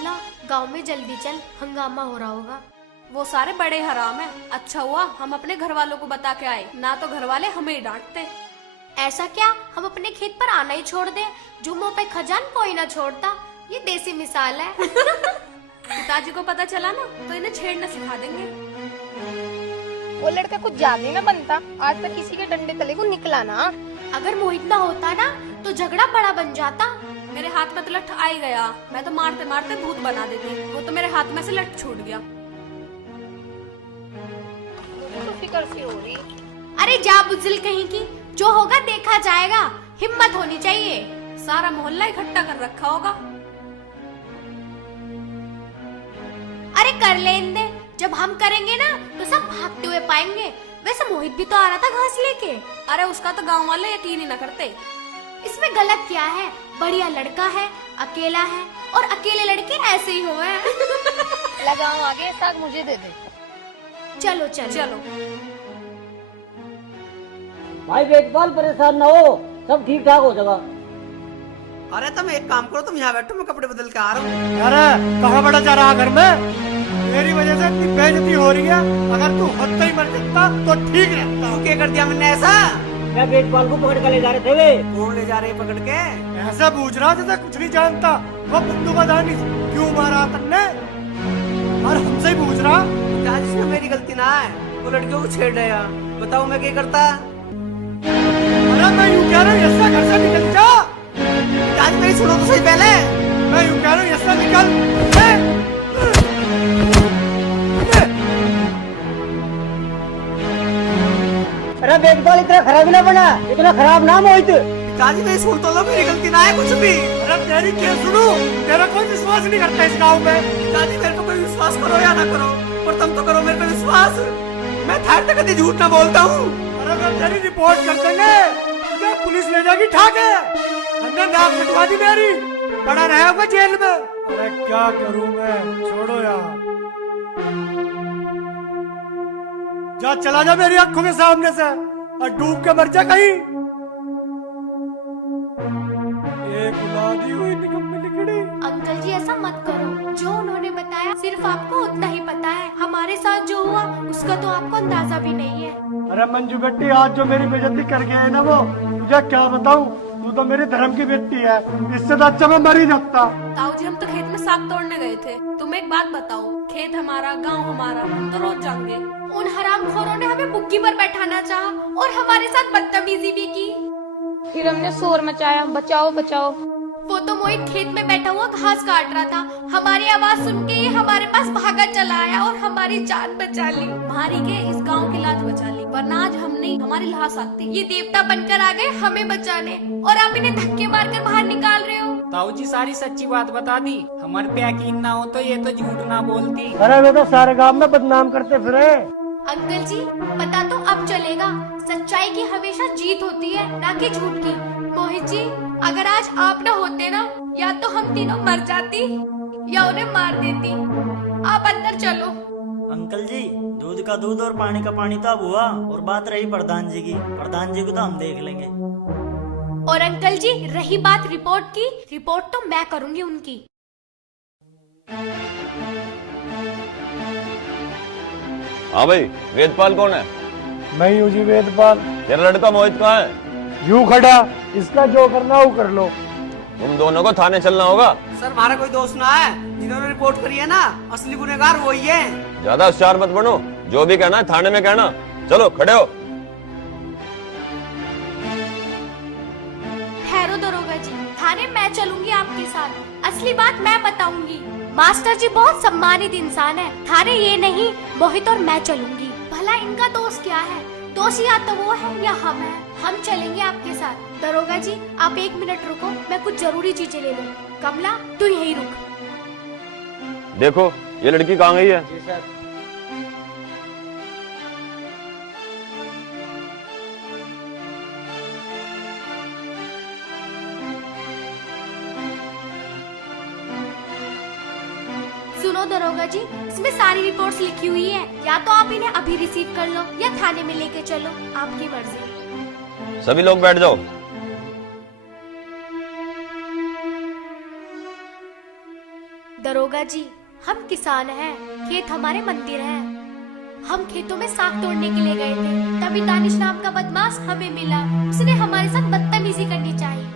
कमला गांव में जल्दी चल, हंगामा हो रहा होगा। वो सारे बड़े हराम है। अच्छा हुआ हम अपने घर वालों को बता के आए, ना तो घर वाले हमें ही डांटते। ऐसा क्या हम अपने खेत पर आना ही छोड़ दे? जो मुंह पे खजान कोई ना छोड़ता, ये देसी मिसाल है। पिताजी को पता चला ना तो इन्हें छेड़ना सिखा देंगे। वो लड़का कुछ ज्यादा ही ना बनता, आज तक किसी के डंडे तले को निकला ना। अगर मोहित ना होता ना तो झगड़ा बड़ा बन जाता। मेरे हाथ में तो लठ आ ही गया, मैं तो मारते मारते भूत बना देती। वो तो मेरे हाथ में से लठ छूट गया। तो फिक्र सी हो रही। अरे जा बुज़िल कहीं की, जो होगा देखा जाएगा। हिम्मत होनी चाहिए। सारा मोहल्ला इकट्ठा कर रखा होगा। अरे कर लेन दे, जब हम करेंगे ना तो सब भागते हुए पाएंगे। वैसे मोहित भी तो आ रहा था घास लेके। अरे उसका तो गांव वाले यकीन ही न करते। इसमें गलत क्या है? बढ़िया लड़का है, अकेला है, और अकेले लड़के ऐसे ही हुए हैं। लगाओ आगे, साग मुझे दे दे। चलो चलो चलो भाई वेदपाल परेशान ना हो, सब ठीक ठाक हो जाएगा। अरे तुम एक काम करो, तुम यहाँ बैठो, मैं कपड़े बदल के आ रहा हूँ। अरे कहाँ बड़ा जा रहा घर में? मेरी वजह से इतनी बेइज्जती हो रही है। अगर तू हद ही मर सकता तो ठीक रहता। तू क्या कर दिया मैंने ऐसा? मैं वेदपाल को पकड़ कर ले जा रहे थे वे। कौन ले जा रहे पकड़ के? ऐसा पूछ रहा जैसे कुछ नहीं जानता। वो बुद्धू बदानी क्यों मारा तुमने? और हमसे ही पूछ रहा। आज इसमें मेरी गलती ना है, वो लड़कियों को छेड़ रहा। बताओ मैं क्या करता? अरे मैं यूँ कह रहा हूँ ऐसा घर से निकल जा। आज मेरी सुनो तो सही पहले। मैं यूँ कह रहा हूँ ऐसा निकल। अरे वेदपाल इतना खराब ना बना, इतना खराब ना मोहित। पिताजी मेरी सुन तो लो, मेरी गलती ना है कुछ भी। अरे तेरी क्या सुनू? तेरा कोई विश्वास नहीं करता इस गाँव में। पिताजी मेरे को कोई विश्वास करो या ना करो, पर तुम तो करो मेरे पे विश्वास। मैं थार तक कभी झूठ ना बोलता हूँ। अरे मैं तेरी रिपोर्ट कर देंगे, तुझे पुलिस ले जाएगी ठाके। अंदर नाक कटवा दी मेरी, पड़ा रहेगा जेल में। अरे क्या करूँ मैं, छोड़ो यार। जा चला जा मेरी आंखों के सामने से, और डूब के मर जा कहीं। एक औलादी हुई निकम्मी लिकड़ी। अंकल जी ऐसा मत करो, जो उन्होंने बताया सिर्फ आपको उतना ही पता है। हमारे साथ जो हुआ उसका तो आपको अंदाजा भी नहीं है। अरे मंजू बेटी, आज जो मेरी बेइज्जती कर गया है ना, वो तुझे क्या बताऊं? तू तो मेरे धर्म की बेटी है, इससे तो अच्छा मैं मर ही जाता। ताऊ जी हम तो खेत में साग तोड़ने गए थे। तुम एक बात बताओ, खेत हमारा, गांव हमारा, हम तो रोज जाएंगे। उन हरामखोरों ने हमें बुग्गी पर बैठाना चाहा और हमारे साथ बदतमीजी भी की। फिर हमने शोर मचाया, बचाओ बचाओ। वो तो मोहित खेत में बैठा हुआ घास काट रहा था। हमारी आवाज सुन के ये हमारे पास भागा चला आया और हमारी जान बचा ली। भारी के इस गांव की लाज बचा ली, वरना आज हम नहीं, हमारी लाश आती। ये देवता बनकर आ गए हमें बचाने, और आप इन्हें धक्के मारकर बाहर निकाल रहे हो। ताऊ जी सारी सच्ची बात बता दी। हमारे पे यकीन ना हो तो ये तो झूठ ना बोलती। अरे वे तो सारे गांव में बदनाम करते फिरे। अंकल जी पता तो अब चलेगा, सच्चाई की हमेशा जीत होती है, ना कि झूठ की। मोहित जी अगर आज आप न होते ना, या तो हम तीनों मर जाती या उन्हें मार देती। आप अंदर चलो। अंकल जी, दूध का दूध और पानी का पानी तो अब हुआ, और बात रही प्रधान जी की, प्रधान जी को तो हम देख लेंगे। और अंकल जी रही बात रिपोर्ट की, रिपोर्ट तो मैं करूंगी उनकी। हाँ भाई, वेदपाल कौन है? मैं हूँ जी वेदपाल। तेरा लड़का मोहित कहाँ है? यूं खड़ा, इसका जो करना वो कर लो। तुम दोनों को थाने चलना होगा। सर हमारा कोई दोस्त ना है, जिन्होंने रिपोर्ट करी है ना, असली गुनहगार वही है। ज्यादा होशियार मत बनो, जो भी कहना है थाने में कहना। चलो खड़े हो। ठहरो दरोगा जी, थाने मैं चलूंगी आपके साथ। असली बात मैं बताऊंगी। मास्टर जी बहुत सम्मानित इंसान है, थाने ये नहीं, मोहित और मैं चलूंगी। भला इनका दोस्त क्या है? दोस्त या तो वो है या हम हैं। हम चलेंगे आपके साथ। दरोगा जी आप 1 मिनट रुको, मैं कुछ जरूरी चीजें ले लूं। कमला तू यहीं रुक। देखो ये लड़की कहाँ गई है? सुनो दरोगा जी, इसमें सारी रिपोर्ट्स लिखी हुई है। या तो आप इन्हें अभी रिसीव कर लो या थाने में लेके चलो, आपकी मर्जी। सभी लोग बैठ जाओ। दरोगा जी, हम किसान हैं, खेत हमारे मंदिर हैं। हम खेतों में साग तोड़ने के लिए गए थे, तभी दानिश नाम का बदमाश हमें मिला। उसने हमारे साथ बदतमीजी करनी चाहिए।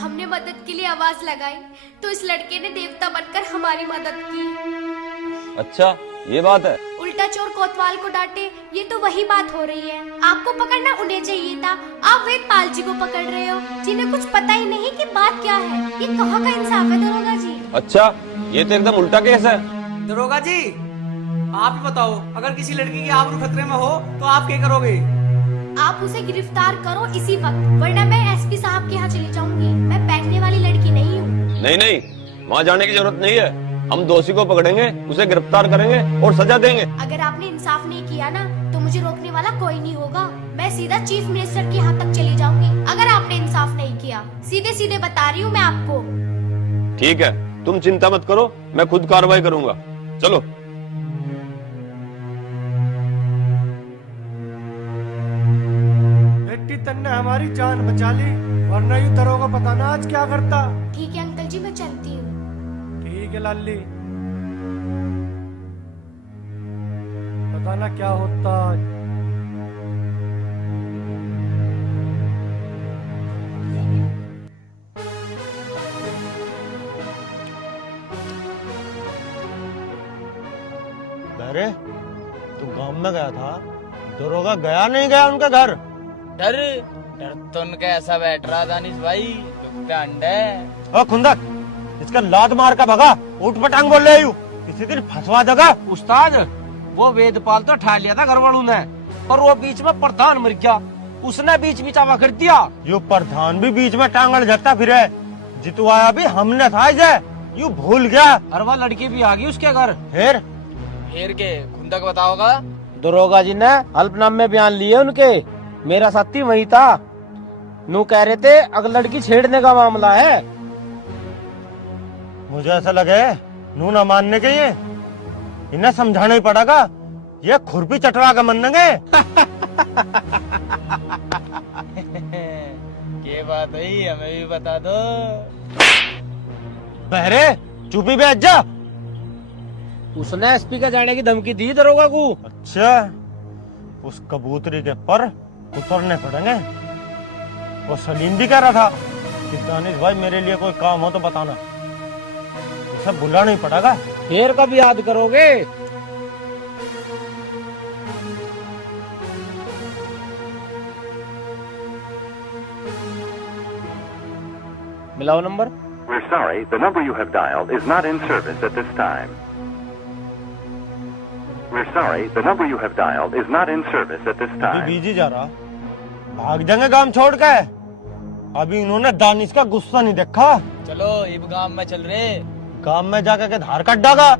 हमने मदद के लिए आवाज लगाई तो इस लड़के ने देवता बनकर हमारी मदद की। अच्छा ये बात है। उल्टा चोर कोतवाल को डांटे, ये तो वही बात हो रही है। आपको पकड़ना उन्हें चाहिए था, आप वेदपाल जी को पकड़ रहे हो, जिन्हें कुछ पता ही नहीं कि बात क्या है। ये कहाँ का इंसाफ है दरोगा जी? अच्छा ये तो एकदम उल्टा केस है। दरोगा जी आप ही बताओ, अगर किसी लड़की की आबरू खतरे में हो तो आप क्या करोगे? आप उसे गिरफ्तार करो इसी वक्त, वरना मैं एसपी साहब के यहाँ चली जाऊंगी। मैं बैठने वाली लड़की नहीं हूँ। नहीं नहीं, वहाँ जाने की जरूरत नहीं है। हम दोषी को पकड़ेंगे, उसे गिरफ्तार करेंगे और सजा देंगे। अगर आपने इंसाफ नहीं किया ना, तो मुझे रोकने वाला कोई नहीं होगा। मैं सीधा चीफ मिनिस्टर के यहाँ तक चली जाऊंगी अगर आपने इंसाफ नहीं किया। सीधे सीधे बता रही हूँ मैं आपको। ठीक है, तुम चिंता मत करो, मैं खुद कार्रवाई करूंगा। चलो। बेटी तन्ने हमारी जान बचा ली, वरना यूं दरोगा पता ना आज क्या करता। ठीक है अंकल जी, मैं चलती हूँ। ठीक है लाली, पता ना क्या होता आज। अरे तू गांव में गया था, दरोगा गया नहीं गया उनके घर? डर डर तो उनका ऐसा बैठ रहा दानिश भाई, लुक पे अंडे। ओ खुंदक, इसका लात मार का भगा, ऊट पटांग बोल रहे किसी दिन फंसवा देगा। उस्ताद वो वेदपाल तो ठा लिया था घर वालों ने, पर वो बीच में प्रधान मर गया, उसने बीच बिचावा कर दिया। यू प्रधान भी बीच में टांगड़ झकता फिरे, जितवाया भी हमने था इसे, यू भूल गया। और वह लड़की भी आ गई उसके घर। फिर के खुंदक बताओगा? दरोगा जी ने हल्फनामे में बयान लिए उनके, मेरा साथी वही था। नू कह रहे थे अगर लड़की छेड़ने का मामला है। मुझे ऐसा लगे नू न मानने के, ये इन्हें समझाना ही पड़ेगा। ये खुरपी चटवा के मनेंगे। ये बात है, हमें भी बता दो। बहरे चुपी बैठ जा। उसने एसपी का जाने की धमकी दी दरोगा को। अच्छा, उस कबूतरी के पर उतरने पड़ेंगे। वो सलीम भी कह रहा था कि दानिश भाई मेरे लिए कोई काम हो तो बताना, उसे बुलाना ही पड़ेगा। फिर कब याद करोगे? मिलाओ number. We're sorry, the number you have dialed is not in service at this time. We're sorry, the number you have dialed is not in service at this time. बीजी जा रहा, भाग जाएंगे गांव छोड़ के। अभी इन्होंने दानिश का गुस्सा नहीं देखा। चलो इब गांव में चल रहे। गांव में जाके के धार कट डागा।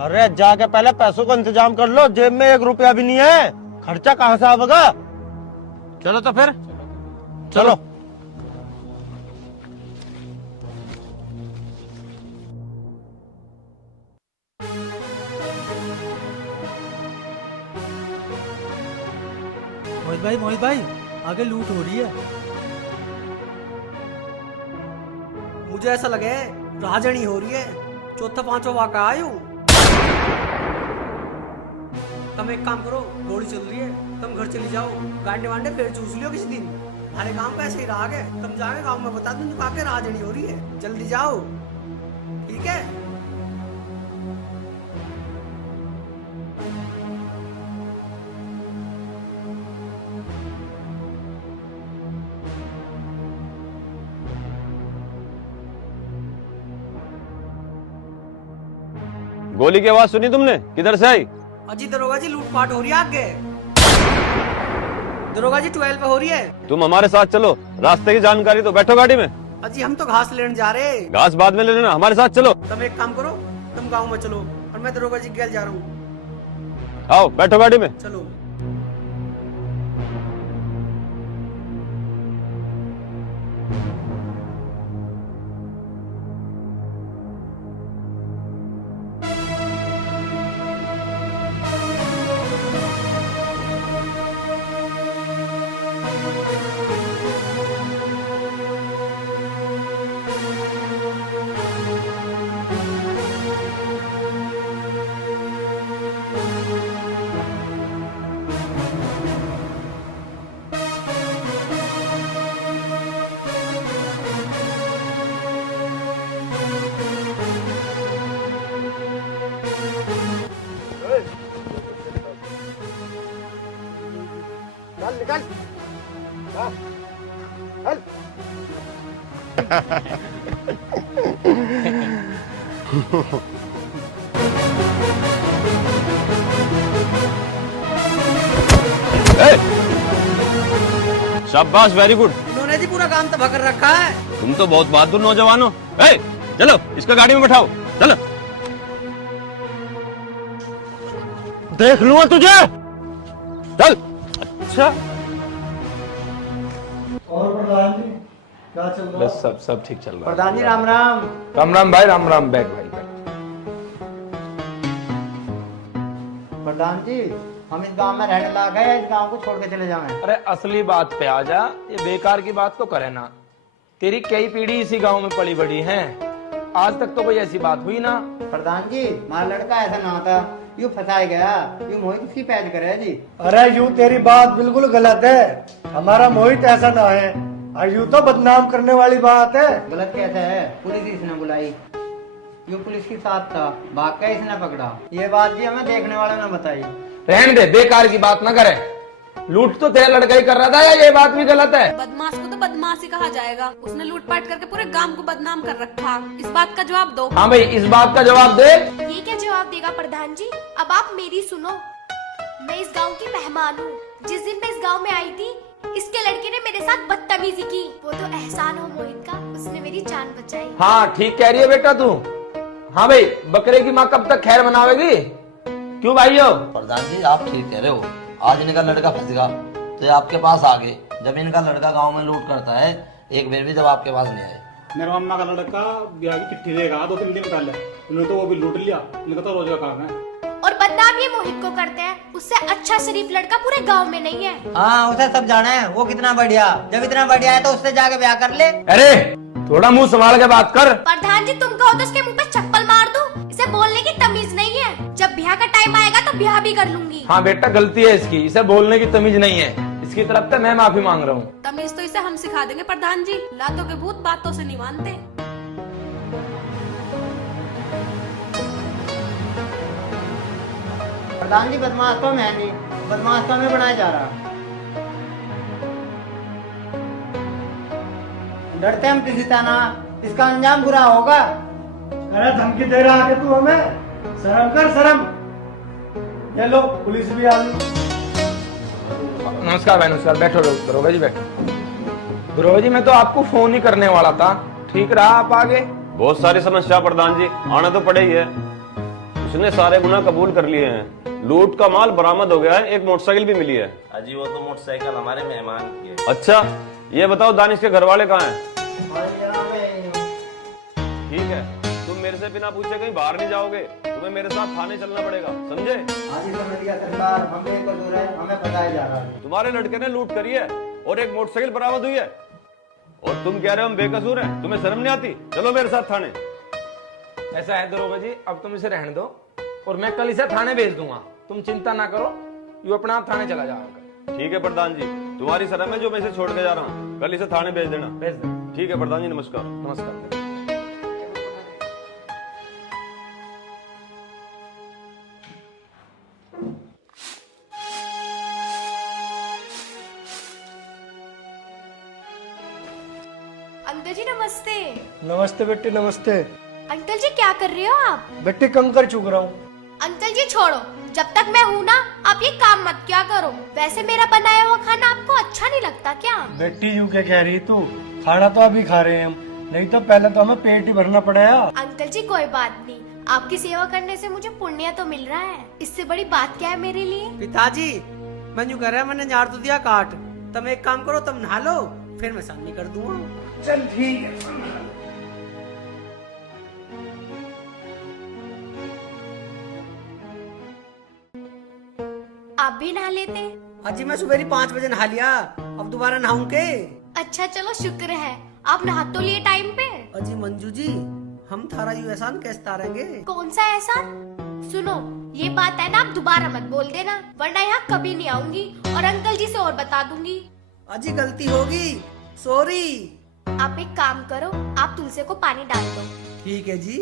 अरे जाके पहले पैसों का इंतजाम कर लो, जेब में 1 रुपया भी नहीं है, खर्चा कहाँ से आवेगा? चलो तो फिर चलो। मोहित भाई आगे लूट हो रही है। मुझे ऐसा लगे राजनी हो रही है। चौथा पांचवा वाका आयु। तुम एक काम करो, गोली चल रही है, तुम घर चली जाओ, गांडे वांडे फिर चूस लियो किसी दिन। हमारे गांव का ऐसे ही रहा है, तुम जाके गांव में बता दो काके राजनी हो रही है। जल्दी जाओ, ठीक है? गोली की आवाज सुनी तुमने? किधर से आई? अजी दरोगा जी लूटपाट हो रही है आगे। दरोगा जी 12 पे हो रही है। तुम हमारे साथ चलो, रास्ते की जानकारी तो। बैठो गाड़ी में। अजी हम तो घास लेने जा रहे। घास बाद में ले लेना, हमारे साथ चलो। तुम एक काम करो, तुम गांव में चलो और मैं दरोगा जी के घर जा रहा हूँ। आओ बैठो गाड़ी में। चलो। चल चल शाबाश, वेरी गुड। उन्होंने जी पूरा काम तबाह कर रखा है। तुम तो बहुत बहादुर नौजवान हो। चलो इसका गाड़ी में बैठाओ, चलो। देख लूंगा तुझे, चल। अच्छा, और प्रधान जी क्या चल रहा है? बस सब ठीक चल रहा है। प्रधान जी राम राम। राम राम भाई, राम राम। बैठ भाई बैठ। प्रधान जी हम इस गांव में रहने लग गए, इस गांव को छोड़ के चले जाएं। अरे असली बात पे आ जा, ये बेकार की बात तो करे ना। तेरी कई पीढ़ी इसी गांव में पली बड़ी है, आज तक तो कोई ऐसी बात हुई ना। प्रधान जी हमारा लड़का ऐसा ना था, यूँ फंसाया गया, यूँ मोहित उसकी पैज करे जी। अरे यूं तेरी बात बिल्कुल गलत है, हमारा मोहित ऐसा ना है, और यूं तो बदनाम करने वाली बात है। गलत कैसे है? पुलिस इसने बुलाई, यूँ पुलिस के साथ था, भाग के इसने पकड़ा। ये बात जी हमें देखने वालों ने बताई। रहने दे, बेकार की बात ना करे। लूट तो तेरा लड़का ही कर रहा था, या ये बात भी गलत है? बदमाश को तो बदमाश ही कहा जाएगा। उसने लूटपाट करके पूरे गांव को बदनाम कर रखा। इस बात का जवाब दो। हाँ भाई, इस बात का जवाब दे। ये क्या जवाब देगा प्रधान जी? अब आप मेरी सुनो, मैं इस गांव की मेहमान हूँ। जिस दिन मैं इस गांव में आई थी, इसके लड़के ने मेरे साथ बदतमीजी की। वो तो एहसान हो मोहित का, उसने मेरी जान बचाई। हाँ ठीक कह रही है बेटा तू। हाँ भाई, बकरे की माँ कब तक खैर मनावेगी? क्यों भाइयों? प्रधान जी आप ठीक कह रहे हो, आज इनका लड़का फंस गया तो ये आपके पास आ गए। जब इनका लड़का गांव में लूट करता है, एक बार भी जब आपके पास नहीं आए। मेरा मामा का लड़का ब्याह की चिट्ठी देगा 2-3 दिन पहले, उन्होंने तो वो भी लूट लिया। इनका तो रोज का काम है। और बदनाम ये मोहित को करते हैं, उससे अच्छा शरीफ लड़का पूरे गांव में नहीं है। हाँ उसे सब जाना है, वो कितना बढ़िया। जब इतना बढ़िया है तो उससे जाके ब्याह कर ले। अरे थोड़ा मुंह संभाल के बात कर। प्रधान जी तुम कहो तो उसके मुंह पे चप्पल मार दूं? इसे बोलने की तमीज नहीं है। जब ब्याह का टाइम आएगा तो ब्याह भी कर लूंगी। हाँ बेटा, गलती है इसकी, इसे बोलने की तमीज नहीं है। इसकी तरफ से मैं माफी मांग रहा हूँ। तमीज तो इसे हम सिखा देंगे प्रधान जी। लातों के भूत बातों से नहीं मानते। प्रधान जी बदमाश तो मैं नहीं, बदमाश तो हमें बनाया जा रहा। डरते हम किसी ना, इसका अंजाम बुरा होगा। अरे धमकी दे रहा है तू हमें? शर्म कर शर्म। ये लो पुलिस भी आ गई। नमस्कार भाई, नमस्कार। बैठो दरोगा जी, बैठो। दरोगा जी मैं तो आपको फोन ही करने वाला था, ठीक रहा आप आगे। बहुत सारी समस्या प्रधान जी, आना तो पड़े ही है। उसने सारे गुनाह कबूल कर लिए हैं, लूट का माल बरामद हो गया है, एक मोटरसाइकिल भी मिली है। अजी वो तो मोटरसाइकिल हमारे मेहमान की है। अच्छा, ये बताओ दानिश के घर वाले कहाँ हैं? ठीक है, तुम मेरे से बिना पूछे कहीं बाहर नहीं जाओगे, तुम्हें मेरे साथ थाने चलना पड़ेगा, समझे? हमें फंसाया जा रहा है। तुम्हारे लड़के ने लूट करी है और एक मोटरसाइकिल बरामद हुई है, और तुम कह रहे हो हम बेकसूर हैं। तुम्हें शर्म नहीं आती? चलो मेरे साथ थाने। ऐसा है दरोगा जी, अब तुम इसे रहने दो और मैं कल इसे थाने भेज दूंगा। तुम चिंता ना करो, ये अपना आप थाने चला जाएगा। ठीक है प्रधान जी, तुम्हारी शर्म है जो मैं इसे छोड़ के जा रहा हूँ। कल इसे थाने भेज देना। भेज दे। ठीक है प्रधान जी, नमस्कार। नमस्कार। अंकल जी नमस्ते। नमस्ते बेटी, नमस्ते। अंकल जी क्या कर रहे हो आप? बेटी कंकर चुग रहा हूँ। अंकल जी छोड़ो, जब तक मैं हूँ ना आप ये काम मत क्या करो। वैसे मेरा बनाया हुआ खाना आपको अच्छा नहीं लगता क्या? बेटी यूं क्या कह रही तू? खाना तो अभी खा रहे हैं हम, नहीं तो पहले तो हमें पेट ही भरना पड़ेगा। अंकल जी कोई बात नहीं, आपकी सेवा करने से मुझे पुण्य तो मिल रहा है, इससे बड़ी बात क्या है मेरे लिए? पिताजी मैं यूँ कह रहा है, मैंने झाड़ तो दिया काट, तुम एक काम करो, तुम नहा लो, फिर मैं सामने कर दूंगा। चल ठीक है। आप भी नहा लेते? अजी मैं सुबह 5 बजे नहा लिया, अब दोबारा नहाऊं के? अच्छा चलो शुक्र है, आप नहा तो लिए टाइम पे। अजी मंजू जी, हम थारा यू एहसान कैसे तारेंगे? कौन सा एहसान? सुनो ये बात है ना, आप दोबारा मत बोल देना, वरना यहाँ कभी नहीं आऊंगी और अंकल जी से और बता दूंगी। अजी गलती होगी, सॉरी। आप एक काम करो, आप तुलसी को पानी डाल दो। ठीक है जी।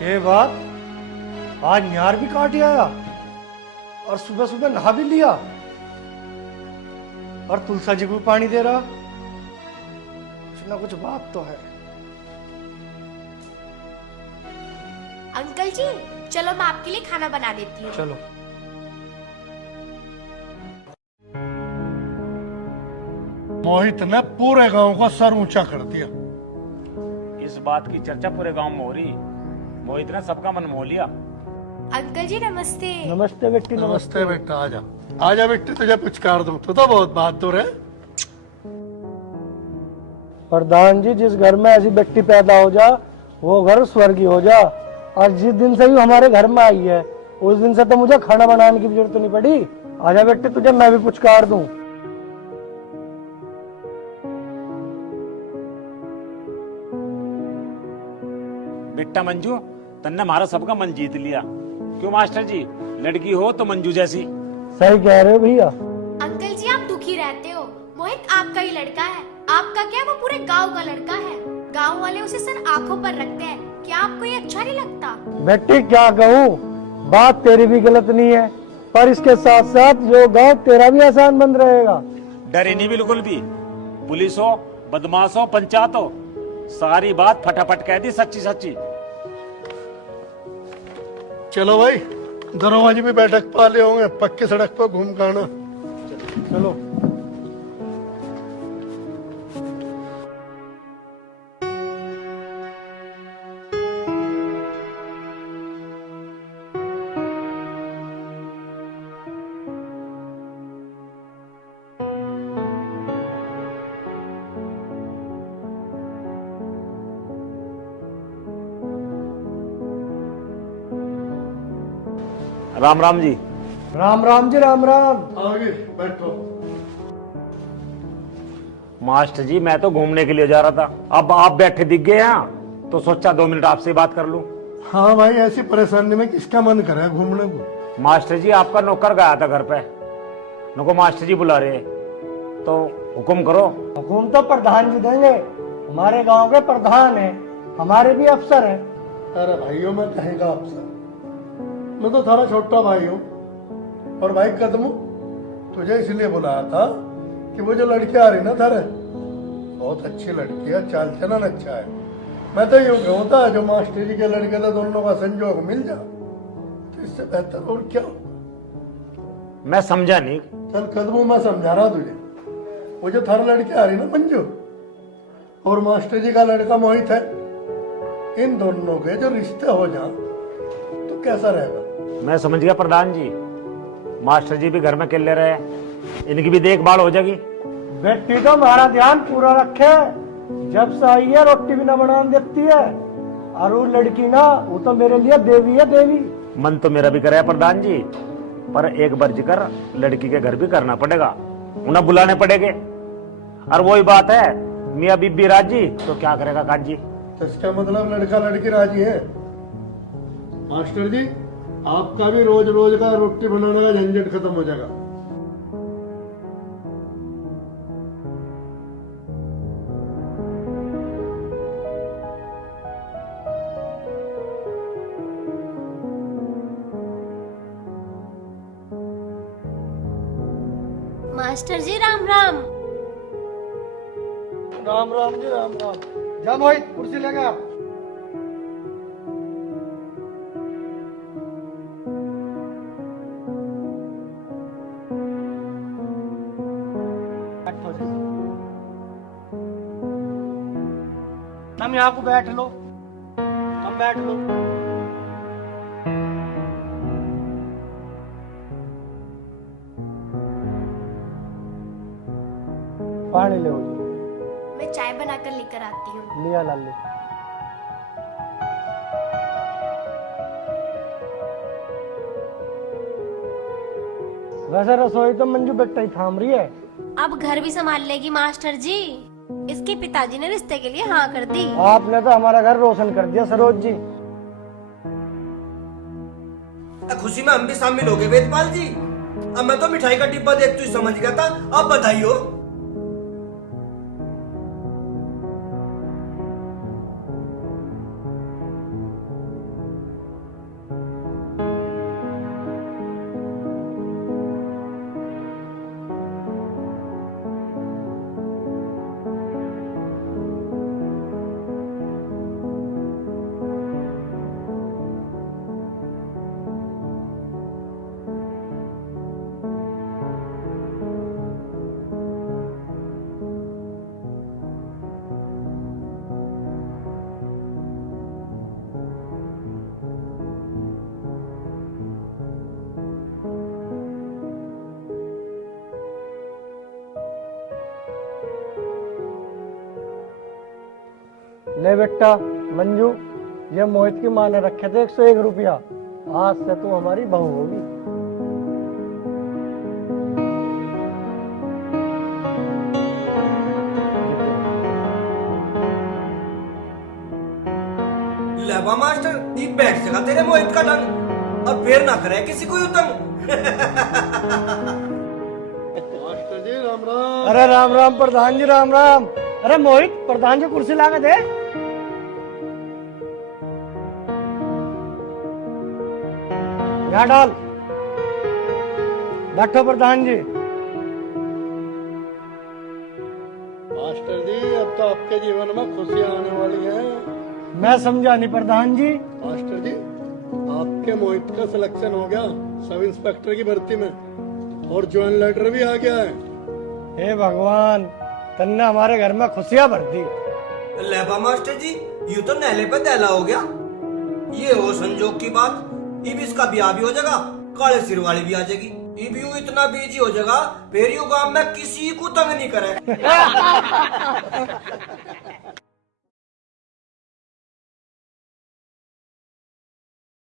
ये बात, आज न्यार भी काट आया और सुबह सुबह नहा भी लिया और तुलसा जी को भी पानी दे रहा। कुछ ना कुछ बात तो है। अंकल जी चलो मैं आपके लिए खाना बना देती हूँ। चलो। मोहित ने पूरे गांव का सर ऊंचा कर दिया। इस बात की चर्चा पूरे गांव में हो रही। मोहित ने सबका मन मोह लिया। अंकल जी नमस्ते। नमस्ते बेटी। नमस्ते बेटा, आजा आजा बेटी, तुझे पुचकार दूं। तू तो बहुत बहादुर है। प्रधान जी, जिस घर में ऐसी बेटी पैदा हो जा वो घर स्वर्गीय हो जा। और जिस दिन से ही हमारे घर में आई है उस दिन से तो मुझे खाना बनाने की जरूरत नहीं पड़ी। आजा बेटी, तुझे मैं भी पुचकार दूं। बेटा मंजू, तन्ने हमारा सबका मन जीत लिया। क्यों मास्टर जी, लड़की हो तो मंजू जैसी। सही कह रहे हो भैया। अंकल जी आप दुखी रहते हो, मोहित आपका ही लड़का है। आपका क्या, वो पूरे गांव का लड़का है। गांव वाले उसे सर आंखों पर रखते हैं। क्या आपको ये अच्छा नहीं लगता? बेटी क्या कहूँ, बात तेरी भी गलत नहीं है, पर इसके साथ साथ जो गांव तेरा भी आसान बंद रहेगा। डरे नहीं बिल्कुल भी। पुलिस हो, बदमाश हो, पंचायत हो, सारी बात फटाफट कह दी, सच्ची सच्ची। चलो भाई, दरोगा भी बैठक पा ले होंगे, पक्की सड़क पर घूम कर आना। चलो। राम राम जी। राम राम जी, राम राम। आगे बैठो। मास्टर जी, मैं तो घूमने के लिए जा रहा था, अब आप बैठे दिख गए यहाँ तो सोचा 2 मिनट आपसे बात कर लूं। हाँ भाई, ऐसी परेशानी में किसका मन करे घूमने को। मास्टर जी, आपका नौकर गया था घर पे, नको मास्टर जी बुला रहे, तो हुक्म करो। हुकुम तो प्रधान जी देंगे, हमारे गांव के प्रधान है, हमारे भी अफसर है। अरे भाइयों, मैं कहेगा अफसर, मैं तो थारा छोटा भाई हूँ। और भाई कदमू, तुझे इसलिए बुलाया था कि वो जो लड़की आ रही ना थारे, बहुत अच्छी लड़की है, चाल चलन अच्छा है। मैं तो यूँ कहूँ था जो मास्टर जी के लड़के थे दोनों का संजोग मिल जा तो इससे बेहतर और क्या हो। मैं समझा नहीं। चल कदमू, मैं समझा रहा तुझे। वो जो थारा लड़की आ रही ना मंजू, और मास्टर जी का लड़का मोहित है, इन दोनों के जो रिश्ते हो जाए तो कैसा रहेगा? मैं समझ गया प्रधान जी, मास्टर जी भी घर में अकेले रहे, इनकी भी देखभाल हो जाएगी। बेटी तो हमारा ध्यान पूरा रखे, जब से आई है रोटी भी ना बना देती है। और वो लड़की ना, वो तो मेरे लिए देवी है, देवी। मन तो मेरा भी करे प्रधान जी, पर एक बार जिक्र लड़की के घर भी करना पड़ेगा, उन्हें बुलाने पड़ेंगे। और वही बात है, मियाँ बीबी राजी तो क्या करेगा काज जी। तो इसका मतलब लड़का लड़की राजी है। मास्टर जी, आपका भी रोज रोज का रोटी बनाने का झंझट खत्म हो जाएगा। मास्टर जी राम राम। राम राम जी, राम राम। जा मोहित, कुर्सी लेके आ। तुम यहाँ को बैठ लो, तुम बैठ लो। पानी ले जी। मैं चाय बनाकर लेकर आती हूँ। लिया लाल ले। वैसे रसोई तो मंजू बेटा ही थाम रही है। अब घर भी संभाल लेगी मास्टर जी। इसके पिताजी ने रिश्ते के लिए हाँ कर दी। आपने तो हमारा घर रोशन कर दिया सरोज जी। खुशी में हम भी शामिल हो गए वेदपाल जी। अब मैं तो मिठाई का डिब्बा देखते ही समझ गया था। अब बधाई हो। ले बेटा मंजू, ये मोहित की माँ ने रखे थे 101 रुपया। आज से तू हमारी बहू होगी। लेबा मास्टर, ये बैठ जगह तेरे मोहित का ढंग, अब फिर ना करे किसी को तंग। मास्टर जी राम राम। अरे राम राम प्रधान जी, राम राम। अरे मोहित, प्रधान जी कुर्सी ला के दे। यहाँ डाल। बैठो प्रधान जी। मास्टर जी, अब तो आपके जीवन में खुशियां आने वाली हैं। मैं समझा नहीं प्रधान जी। मास्टर जी, आपके मोहित का सिलेक्शन हो गया सब इंस्पेक्टर की भर्ती में, और ज्वाइन लेटर भी आ गया है। हे भगवान, तन्ने हमारे घर में खुशियां भर दी। लेबा मास्टर जी, यू तो नहले पे दहला हो गया। ये हो संजोग की बात, ये भी इसका ब्याह भी हो जाएगा, काले सिर वाली भी आ जाएगी। ये भी यू इतना बिजी हो जाएगा, फिर यू गांव में किसी को तंग नहीं करे।